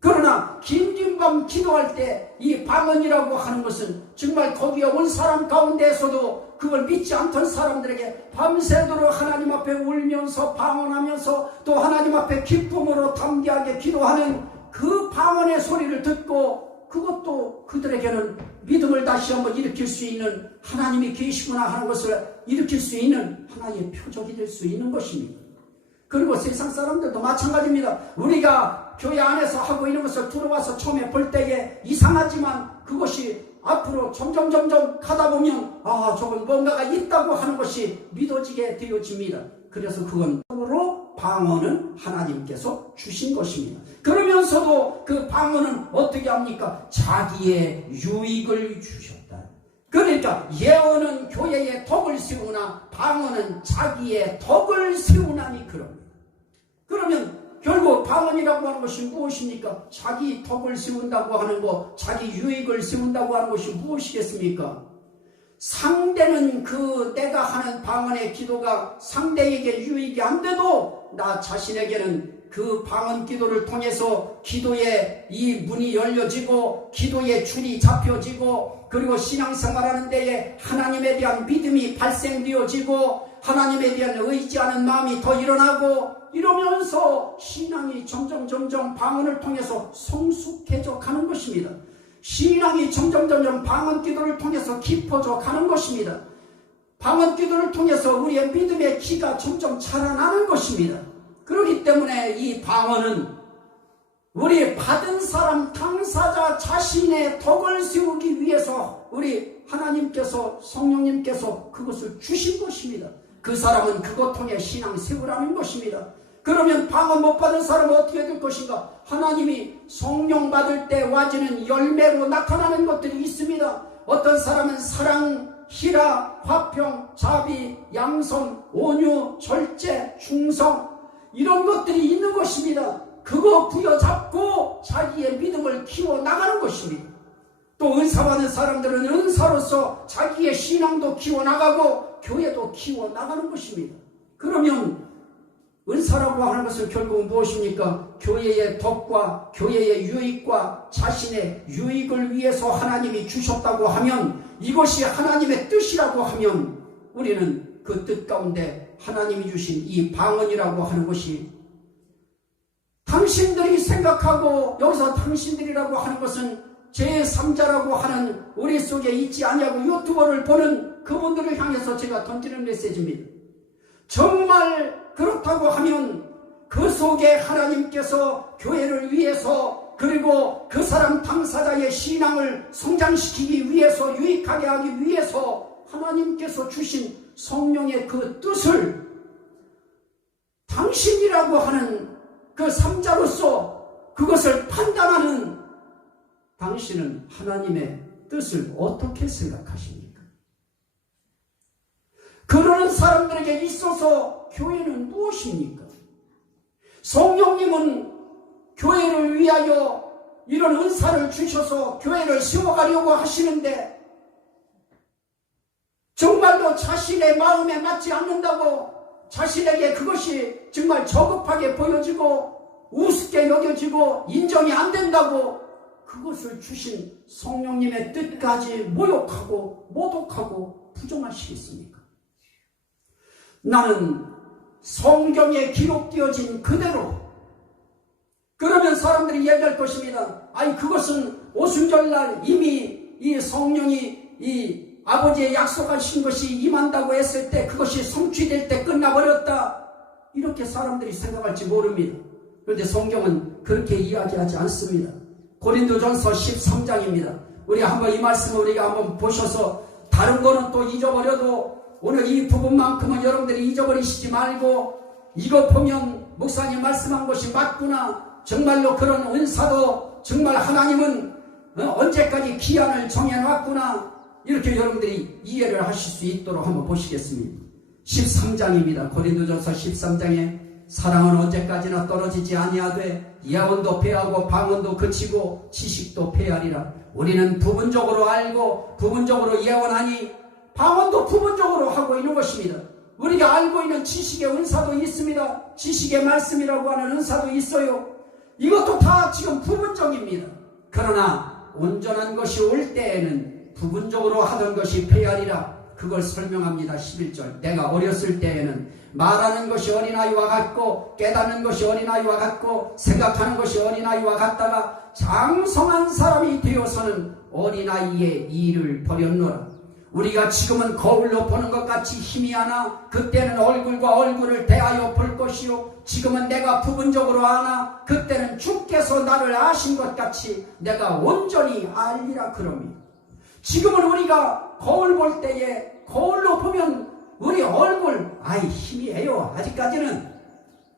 그러나 긴 밤 기도할 때 이 방언이라고 하는 것은 정말 거기에 온 사람 가운데에서도 그걸 믿지 않던 사람들에게 밤새도록 하나님 앞에 울면서 방언하면서 또 하나님 앞에 기쁨으로 담대하게 기도하는 그 방언의 소리를 듣고 그것도 그들에게는 믿음을 다시 한번 일으킬 수 있는 하나님이 계시구나 하는 것을 일으킬 수 있는 하나의 표적이 될 수 있는 것입니다. 그리고 세상 사람들도 마찬가지입니다. 우리가 교회 안에서 하고 있는 것을 들어와서 처음에 볼 때에 이상하지만 그것이 앞으로 점점 가다 보면 저건 뭔가가 있다고 하는 것이 믿어지게 되어집니다. 그래서 그건 서로 방언은 하나님께서 주신 것입니다. 그러면서도 그 방언은 어떻게 합니까? 자기의 유익을 주셨다. 그러니까 예언은 교회의 덕을 세우나 방언은 자기의 덕을 세우나니 그럽니다. 그러면 결국 방언이라고 하는 것이 무엇입니까? 자기 덕을 세운다고 하는 것, 자기 유익을 세운다고 하는 것이 무엇이겠습니까? 상대는 그 내가 하는 방언의 기도가 상대에게 유익이 안 돼도 나 자신에게는 그 방언 기도를 통해서 기도의 이 문이 열려지고 기도의 줄이 잡혀지고 그리고 신앙생활하는 데에 하나님에 대한 믿음이 발생되어지고 하나님에 대한 의지하는 마음이 더 일어나고 이러면서 신앙이 점점 방언을 통해서 성숙해져 가는 것입니다. 신앙이 점점 방언 기도를 통해서 깊어져 가는 것입니다. 방언 기도를 통해서 우리의 믿음의 키가 점점 자라나는 것입니다. 그렇기 때문에 이 방언은 우리 받은 사람 당사자 자신의 덕을 세우기 위해서 우리 하나님께서 성령님께서 그것을 주신 것입니다. 그 사람은 그것 통해 신앙 세우라는 것입니다. 그러면 방언 못 받은 사람은 어떻게 될 것인가? 하나님이 성령 받을 때 와지는 열매로 나타나는 것들이 있습니다. 어떤 사람은 사랑, 희라, 화평, 자비, 양선, 온유, 절제, 충성 이런 것들이 있는 것입니다. 그거 부여잡고 자기의 믿음을 키워나가는 것입니다. 또 은사 받는 사람들은 은사로서 자기의 신앙도 키워나가고 교회도 키워나가는 것입니다. 그러면 은사라고 하는 것은 결국 무엇입니까? 교회의 덕과 교회의 유익과 자신의 유익을 위해서 하나님이 주셨다고 하면 이것이 하나님의 뜻이라고 하면 우리는 그 뜻 가운데 하나님이 주신 이 방언이라고 하는 것이 당신들이 생각하고 여기서 당신들이라고 하는 것은 제3자라고 하는 우리 속에 있지 아니하고 유튜버를 보는 그분들을 향해서 제가 던지는 메시지입니다. 정말 그렇다고 하면 그 속에 하나님께서 교회를 위해서 그리고 그 사람 당사자의 신앙을 성장시키기 위해서 유익하게 하기 위해서 하나님께서 주신 성령의 그 뜻을 당신이라고 하는 그 3자로서 그것을 판단하는 당신은 하나님의 뜻을 어떻게 생각하십니까? 그러는 사람들에게 있어서 교회는 무엇입니까? 성령님은 교회를 위하여 이런 은사를 주셔서 교회를 세워가려고 하시는데 정말로 자신의 마음에 맞지 않는다고 자신에게 그것이 정말 저급하게 보여지고 우습게 여겨지고 인정이 안 된다고 그것을 주신 성령님의 뜻까지 모욕하고 모독하고 부정하시겠습니까? 나는 성경에 기록되어진 그대로 그러면 사람들이 얘기할 것입니다. 아니 그것은 오순절날 이미 이 성령이 이 아버지의 약속하신 것이 임한다고 했을 때 그것이 성취될 때 끝나버렸다. 이렇게 사람들이 생각할지 모릅니다. 그런데 성경은 그렇게 이야기하지 않습니다. 고린도전서 13장입니다. 우리 한번 이 말씀을 우리가 한번 보셔서 다른 거는 또 잊어버려도 오늘 이 부분만큼은 여러분들이 잊어버리시지 말고 이거 보면 목사님 말씀한 것이 맞구나. 정말로 그런 은사도 정말 하나님은 언제까지 기한을 정해놨구나. 이렇게 여러분들이 이해를 하실 수 있도록 한번 보시겠습니다. 13장입니다. 고린도전서 13장에 사랑은 언제까지나 떨어지지 아니하되 예언도 패하고 방언도 그치고 지식도 패하리라. 우리는 부분적으로 알고 부분적으로 예언하니 방언도 부분적으로 하고 있는 것입니다. 우리가 알고 있는 지식의 은사도 있습니다. 지식의 말씀이라고 하는 은사도 있어요. 이것도 다 지금 부분적입니다. 그러나 온전한 것이 올 때에는 부분적으로 하던 것이 폐하리라. 그걸 설명합니다. 11절. 내가 어렸을 때에는 말하는 것이 어린아이와 같고 깨닫는 것이 어린아이와 같고 생각하는 것이 어린아이와 같다가 장성한 사람이 되어서는 어린아이의 일을 버렸노라. 우리가 지금은 거울로 보는 것 같이 희미하나 그때는 얼굴과 얼굴을 대하여 볼 것이요 지금은 내가 부분적으로 아나 그때는 주께서 나를 아신 것 같이 내가 온전히 알리라 그럽니다. 지금은 우리가 거울 볼 때에 거울로 보면 우리 얼굴 희미해요 아직까지는.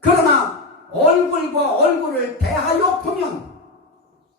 그러나 얼굴과 얼굴을 대하여 보면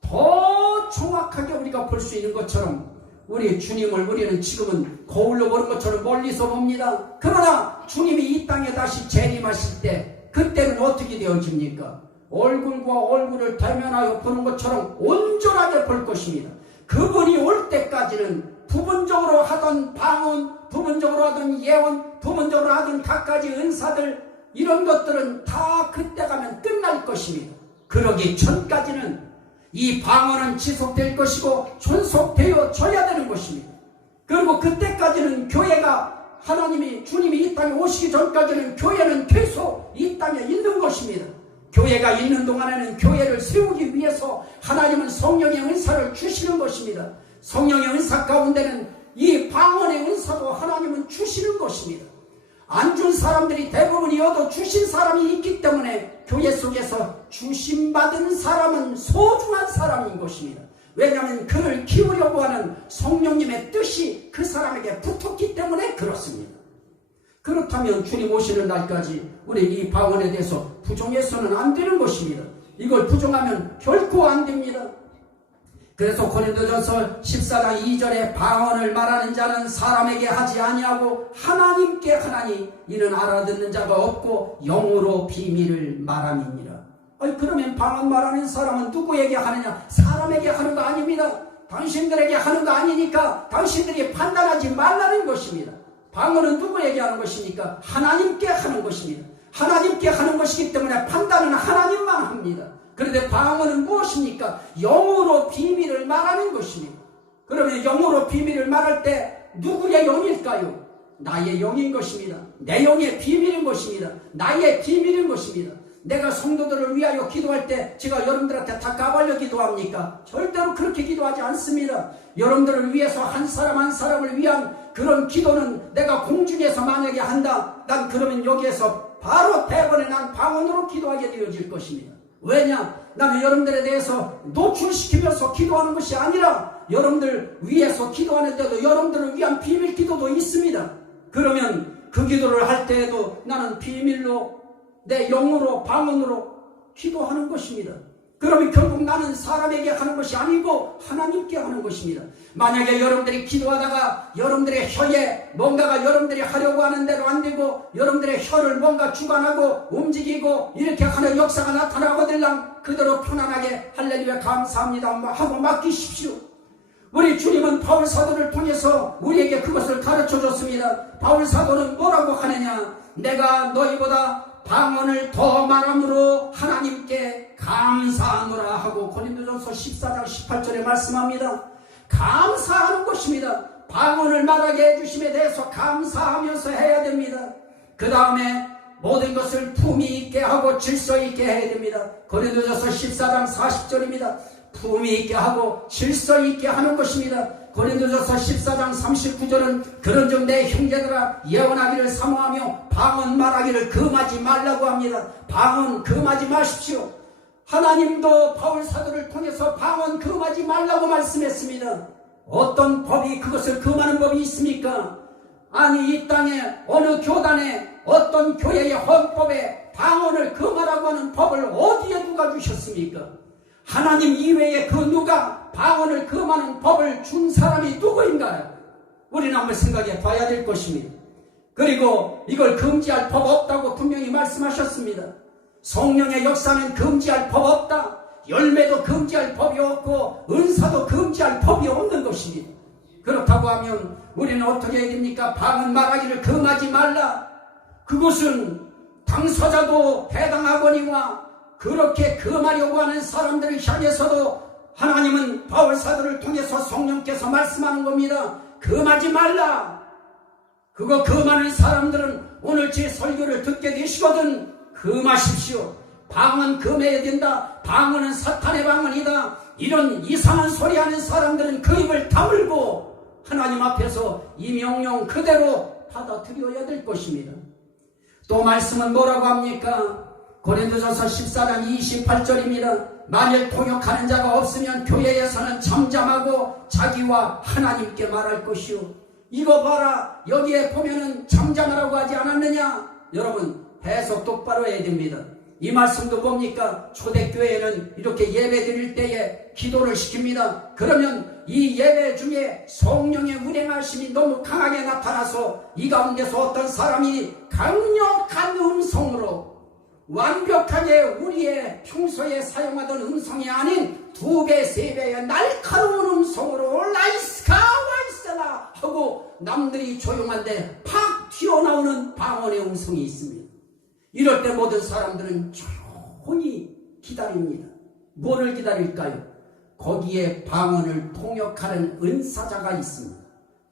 더 정확하게 우리가 볼 수 있는 것처럼 우리 주님을 우리는 지금은 거울로 보는 것처럼 멀리서 봅니다. 그러나 주님이 이 땅에 다시 재림하실 때 그때는 어떻게 되어집니까? 얼굴과 얼굴을 대면하여 보는 것처럼 온전하게 볼 것입니다. 그분이 올 때까지는 부분적으로 하던 방언, 부분적으로 하던 예언, 부분적으로 하던 각가지 은사들 이런 것들은 다 그때 가면 끝날 것입니다. 그러기 전까지는 이 방언은 지속될 것이고 존속되어져야 되는 것입니다. 그리고 그때까지는 교회가 하나님이 주님이 이 땅에 오시기 전까지는 교회는 계속 이 땅에 있는 것입니다. 교회가 있는 동안에는 교회를 세우기 위해서 하나님은 성령의 은사를 주시는 것입니다. 성령의 은사 가운데는 이 방언의 은사도 하나님은 주시는 것입니다. 안 준 사람들이 대부분이어도 주신 사람이 있기 때문에 교회 속에서 주심받은 사람은 소중한 사람인 것입니다. 왜냐하면 그를 키우려고 하는 성령님의 뜻이 그 사람에게 붙었기 때문에 그렇습니다. 그렇다면 주님 오시는 날까지 우리 이 방언에 대해서 부정해서는 안 되는 것입니다. 이걸 부정하면 결코 안 됩니다. 그래서 고린도전서 14장 2절에 방언을 말하는 자는 사람에게 하지 아니하고 하나님께 하나니 이는 알아듣는 자가 없고 영으로 비밀을 말함이니라. 그러면 방언 말하는 사람은 누구에게 하느냐? 사람에게 하는 거 아닙니다. 당신들에게 하는 거 아니니까 당신들이 판단하지 말라는 것입니다. 방언은 누구에게 하는 것입니까? 하나님께 하는 것입니다. 하나님께 하는 것이기 때문에 판단은 하나님만 합니다. 그런데 방언은 무엇입니까? 영으로 비밀을 말하는 것입니다. 그러면 영으로 비밀을 말할 때 누구의 영일까요? 나의 영인 것입니다. 내 영의 비밀인 것입니다. 나의 비밀인 것입니다. 내가 성도들을 위하여 기도할 때 제가 여러분들한테 다 까발려 기도합니까? 절대로 그렇게 기도하지 않습니다. 여러분들을 위해서 한 사람 한 사람을 위한 그런 기도는 내가 공중에서 만약에 한다. 난 그러면 여기에서 바로 대번에 난 방언으로 기도하게 되어질 것입니다. 왜냐? 나는 여러분들에 대해서 노출시키면서 기도하는 것이 아니라 여러분들 위해서 기도하는데도 여러분들을 위한 비밀 기도도 있습니다. 그러면 그 기도를 할 때에도 나는 비밀로 내 영으로 방언으로 기도하는 것입니다. 그러면 결국 나는 사람에게 하는 것이 아니고 하나님께 하는 것입니다. 만약에 여러분들이 기도하다가 여러분들의 혀에 뭔가가 여러분들이 하려고 하는 대로 안 되고 여러분들의 혀를 뭔가 주관하고 움직이고 이렇게 하는 역사가 나타나거들랑 그대로 편안하게 할렐루야 감사합니다 하고 맡기십시오. 우리 주님은 바울 사도를 통해서 우리에게 그것을 가르쳐 줬습니다. 바울 사도는 뭐라고 하느냐? 내가 너희보다 방언을 더 말함으로 하나님께 감사하노라 하고 고린도전서 14장 18절에 말씀합니다. 감사하는 것입니다. 방언을 말하게 해주심에 대해서 감사하면서 해야 됩니다. 그 다음에 모든 것을 품위 있게 하고 질서 있게 해야 됩니다. 고린도전서 14장 40절입니다. 품위 있게 하고 질서 있게 하는 것입니다. 고린도전서 14장 39절은 그런즉 내 형제들아 예언하기를 사모하며 방언 말하기를 금하지 말라고 합니다. 방언 금하지 마십시오. 하나님도 바울 사도를 통해서 방언 금하지 말라고 말씀했습니다. 어떤 법이 그것을 금하는 법이 있습니까? 아니 이 땅에 어느 교단에 어떤 교회의 헌법에 방언을 금하라고 하는 법을 어디에 누가 주셨습니까? 하나님 이외에 그 누가 방언을 금하는 법을 준 사람이 누구인가요? 우리는 한번 생각해 봐야 될 것입니다. 그리고 이걸 금지할 법 없다고 분명히 말씀하셨습니다. 성령의 역사는 금지할 법 없다. 열매도 금지할 법이 없고 은사도 금지할 법이 없는 것입니다. 그렇다고 하면 우리는 어떻게 해야 됩니까? 방언 말하기를 금하지 말라. 그것은 당사자도 해당하거니와 그렇게 금하려고 하는 사람들을 향해서도 하나님은 바울사도를 통해서 성령께서 말씀하는 겁니다. 금하지 말라. 그거 금하는 사람들은 오늘 제 설교를 듣게 되시거든 금하십시오. 방언 금해야 된다. 방언은 사탄의 방언이다. 이런 이상한 소리 하는 사람들은 그 입을 다물고 하나님 앞에서 이 명령 그대로 받아들여야 될 것입니다. 또 말씀은 뭐라고 합니까? 고린도전서 14장 28절입니다. 만일 통역하는 자가 없으면 교회에서는 잠잠하고 자기와 하나님께 말할 것이요. 이거 봐라. 여기에 보면은 잠잠하라고 하지 않았느냐? 여러분 해석 똑바로 해야 됩니다. 이 말씀도 뭡니까? 초대교회는 이렇게 예배 드릴 때에 기도를 시킵니다. 그러면 이 예배 중에 성령의 운행하심이 너무 강하게 나타나서 이 가운데서 어떤 사람이 강력한 음성으로 완벽하게 우리의 평소에 사용하던 음성이 아닌 2배, 3배의 날카로운 음성으로 라이스카 와이스라 하고 남들이 조용한데 팍 튀어나오는 방언의 음성이 있습니다. 이럴 때 모든 사람들은 조용히 기다립니다. 뭐를 기다릴까요? 거기에 방언을 통역하는 은사자가 있습니다.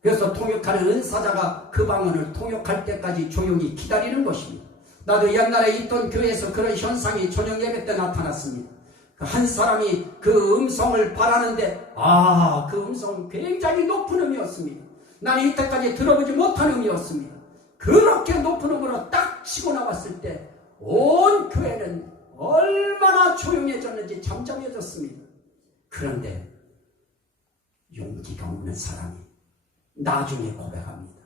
그래서 통역하는 은사자가 그 방언을 통역할 때까지 조용히 기다리는 것입니다. 나도 옛날에 있던 교회에서 그런 현상이 저녁 예배 때 나타났습니다. 한 사람이 그 음성을 바라는데 그 음성은 굉장히 높은 음이었습니다. 나는 이때까지 들어보지 못한 음이었습니다. 그렇게 높은 음으로 딱 치고 나왔을 때 온 교회는 얼마나 조용해졌는지 잠잠해졌습니다. 그런데 용기가 없는 사람이 나중에 고백합니다.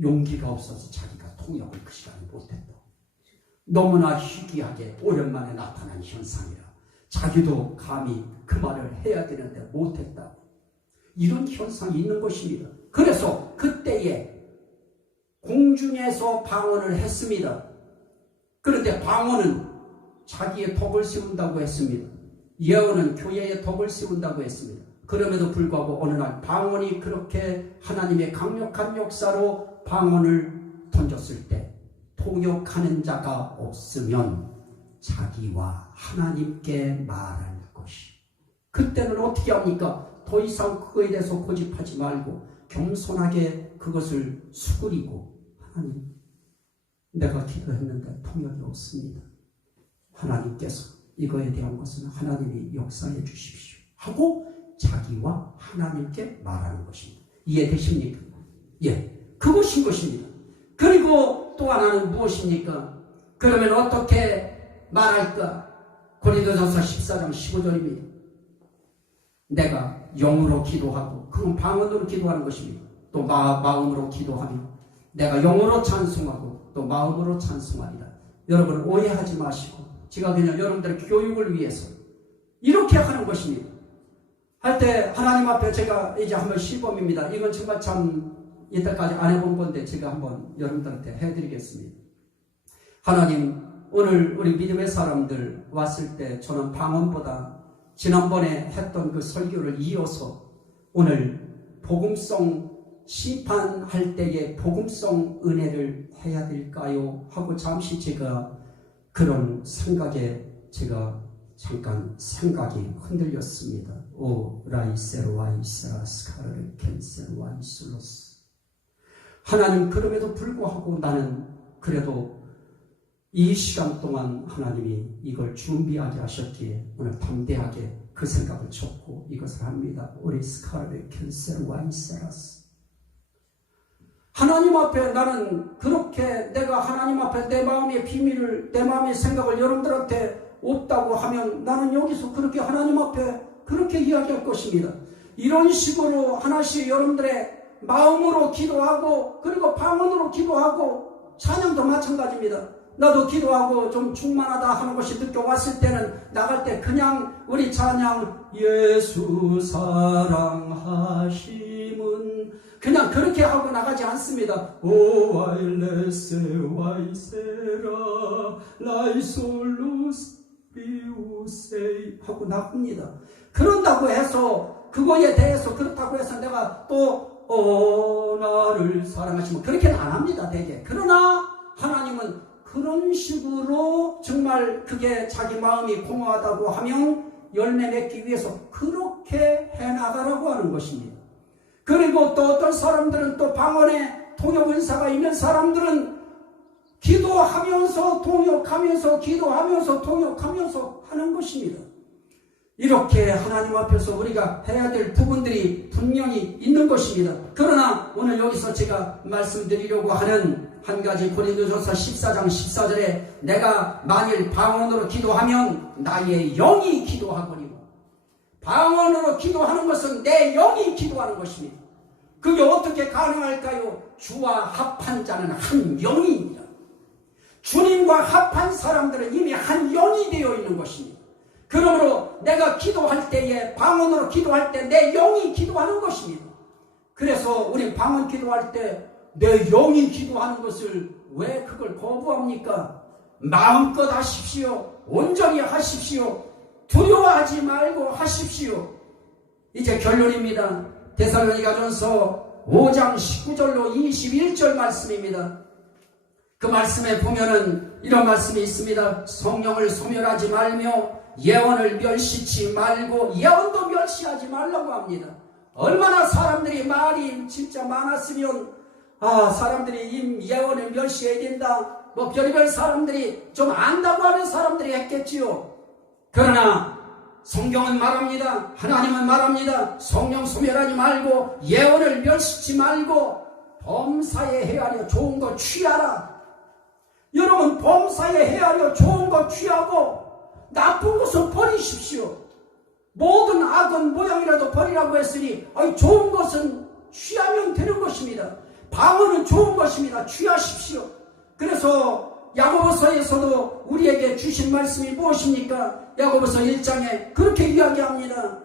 용기가 없어서 자기가 통역을 그 시간에 못했다. 너무나 희귀하게 오랜만에 나타난 현상이라 자기도 감히 그 말을 해야 되는데 못했다. 이런 현상이 있는 것입니다. 그래서 그때에 공중에서 방언을 했습니다. 그런데 방언은 자기의 덕을 세운다고 했습니다. 예언은 교회의 덕을 세운다고 했습니다. 그럼에도 불구하고 어느 날 방언이 그렇게 하나님의 강력한 역사로 방언을 던졌을 때 통역하는 자가 없으면 자기와 하나님께 말할 것이. 그때는 어떻게 합니까? 더 이상 그거에 대해서 고집하지 말고 겸손하게 그것을 수그리고 하나님, 내가 기도했는데 통역이 없습니다. 하나님께서 이거에 대한 것은 하나님이 역사해 주십시오 하고 자기와 하나님께 말하는 것입니다. 이해되십니까? 예, 그것인 것입니다. 그리고 또 하나는 무엇입니까? 그러면 어떻게 말할까? 고린도전서 14장 15절입니다. 내가 영으로 기도하고, 그건 방언으로 기도하는 것입니다. 또 마음으로 기도하며 내가 영으로 찬송하고 또 마음으로 찬송하리라. 여러분 오해하지 마시고 제가 그냥 여러분들의 교육을 위해서 이렇게 하는 것입니다. 할 때 하나님 앞에 제가 이제 한번 시범입니다. 이건 정말 참 이때까지 안 해본 건데 제가 한번 여러분들한테 해드리겠습니다. 하나님, 오늘 우리 믿음의 사람들 왔을 때 저는 방언보다 지난번에 했던 그 설교를 이어서 오늘 복음성 심판할 때의 복음성 은혜를 해야 될까요? 하고 잠시 제가 그런 생각에 제가 잠깐 생각이 흔들렸습니다. 오 라이세르와이세라 스카르르 캔세르와이슬로스. 하나님, 그럼에도 불구하고 나는 그래도 이 시간 동안 하나님이 이걸 준비하게 하셨기에 오늘 담대하게 그 생각을 줬고 이것을 합니다. 우리 스카르르 캔세르와이세라스. 하나님 앞에 나는 그렇게 내가 하나님 앞에 내 마음의 비밀을, 내 마음의 생각을 여러분들한테 없다고 하면 나는 여기서 그렇게 하나님 앞에 그렇게 이야기할 것입니다. 이런 식으로 하나씩 여러분들의 마음으로 기도하고 그리고 방언으로 기도하고 찬양도 마찬가지입니다. 나도 기도하고 좀 충만하다 하는 것이 느껴왔을 때는 나갈 때 그냥 우리 찬양 예수 사랑하심은 그냥 그렇게 하고 나가지 않습니다. 오 아일레세 와이세라 라이솔루스 비우세이 하고 나갑니다. 그런다고 해서 그거에 대해서 그렇다고 해서 내가 또 나를 사랑하시면 그렇게는 안 합니다. 대개. 그러나 하나님은 그런 식으로 정말 그게 자기 마음이 공허하다고 하면 열매 맺기 위해서 그렇게 해나가라고 하는 것입니다. 그리고 또 어떤 사람들은 또 방언에 통역 은사가 있는 사람들은 기도하면서 통역하면서 기도하면서 통역하면서 하는 것입니다. 이렇게 하나님 앞에서 우리가 해야 될 부분들이 분명히 있는 것입니다. 그러나 오늘 여기서 제가 말씀드리려고 하는 한 가지 고린도전서 14장 14절에 내가 만일 방언으로 기도하면 나의 영이 기도하거니와, 방언으로 기도하는 것은 내 영이 기도하는 것입니다. 그게 어떻게 가능할까요? 주와 합한 자는 한 영이입니다. 주님과 합한 사람들은 이미 한 영이 되어 있는 것입니다. 그러므로 내가 기도할 때에 방언으로 기도할 때 내 영이 기도하는 것입니다. 그래서 우리 방언 기도할 때 내 영이 기도하는 것을 왜 그걸 거부합니까? 마음껏 하십시오. 온전히 하십시오. 두려워하지 말고 하십시오. 이제 결론입니다. 데살로니가전서 5장 19절로 21절 말씀입니다. 그 말씀에 보면은 이런 말씀이 있습니다. 성령을 소멸하지 말며 예언을 멸시치 말고, 예언도 멸시하지 말라고 합니다. 얼마나 사람들이 말이 진짜 많았으면 사람들이 이 예언을 멸시해야 된다, 뭐 별의별 사람들이 좀 안다고 하는 사람들이 했겠지요. 그러나 성경은 말합니다. 하나님은 말합니다. 성령 소멸하지 말고 예언을 멸시치 말고 범사에 헤아려 좋은 거 취하라. 여러분, 범사에 헤아려 좋은 거 취하고 나쁜 것은 버리십시오. 모든 악은 모양이라도 버리라고 했으니 좋은 것은 취하면 되는 것입니다. 방언은 좋은 것입니다. 취하십시오. 그래서 야고보서에서도 우리에게 주신 말씀이 무엇입니까? 야고보서 1장에 그렇게 이야기합니다.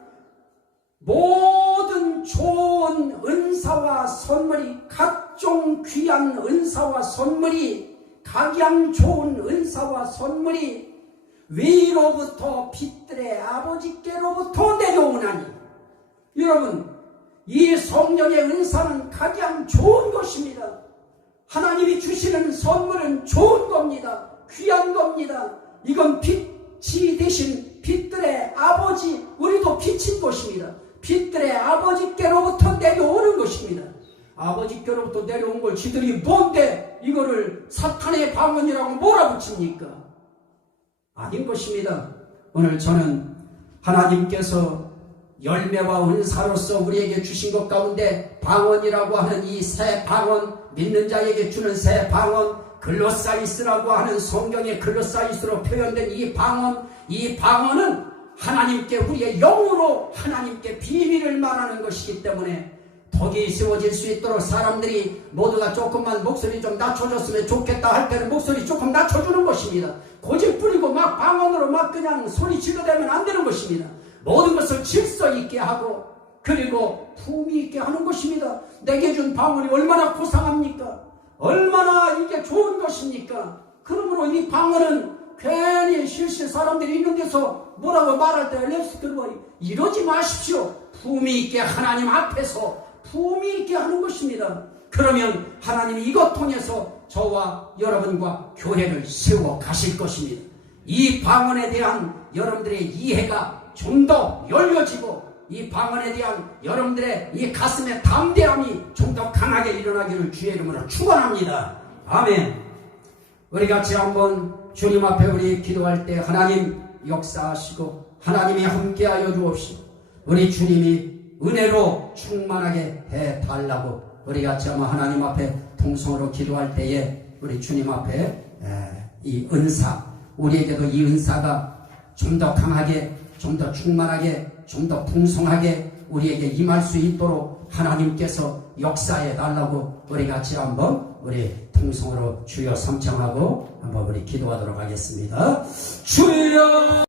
모든 좋은 은사와 선물이, 각종 귀한 은사와 선물이, 각양 좋은 은사와 선물이 위로부터 빛들의 아버지께로부터 내려오나니. 여러분, 이 성령의 은사는 각양 좋은 것입니다. 하나님이 주시는 선물은 좋은 겁니다. 귀한 겁니다. 이건 빛이 되신 빛들의 아버지, 우리도 빛인 것입니다. 빛들의 아버지께로부터 내려오는 것입니다. 아버지께로부터 내려온 걸 지들이 뭔데 이거를 사탄의 방언이라고 몰아붙입니까? 아닌 것입니다. 오늘 저는 하나님께서 열매와 은사로서 우리에게 주신 것 가운데 방언이라고 하는 이 새 방언, 믿는 자에게 주는 새 방언, 글로사이스라고 하는 성경의 글로사이스로 표현된 이 방언은 하나님께, 우리의 영으로 하나님께 비밀을 말하는 것이기 때문에 덕이 세워질 수 있도록 사람들이 모두가 조금만 목소리 좀 낮춰줬으면 좋겠다 할 때는 목소리 조금 낮춰주는 것입니다. 고집 부리고 막 방언으로 막 그냥 소리 질러대면 안 되는 것입니다. 모든 것을 질서 있게 하고 그리고 품위 있게 하는 것입니다. 내게 준 방언이 얼마나 고상합니까? 얼마나 이게 좋은 것입니까? 그러므로 이 방언은 괜히 실실 사람들이 있는 데서 뭐라고 말할 때 랩스 들고 이러지 마십시오. 품위 있게 하나님 앞에서 품위 있게 하는 것입니다. 그러면 하나님이 이것 통해서 저와 여러분과 교회를 세워 가실 것입니다. 이 방언에 대한 여러분들의 이해가 좀 더 열려지고 이 방언에 대한 여러분들의 이 가슴의 담대함이 좀 더 강하게 일어나기를 주의 이름으로 축원합니다. 아멘. 우리 같이 한번 주님 앞에 우리 기도할 때 하나님 역사하시고 하나님이 함께하여 주옵시고 우리 주님이 은혜로 충만하게 해달라고 우리 같이 한번 하나님 앞에 통성으로 기도할 때에 우리 주님 앞에 이 은사, 우리에게도 이 은사가 좀 더 강하게, 좀 더 충만하게, 좀 더 풍성하게 우리에게 임할 수 있도록 하나님께서 역사해 달라고 우리 같이 한번 우리 통성으로 주여 삼청하고 한번 우리 기도하도록 하겠습니다. 주여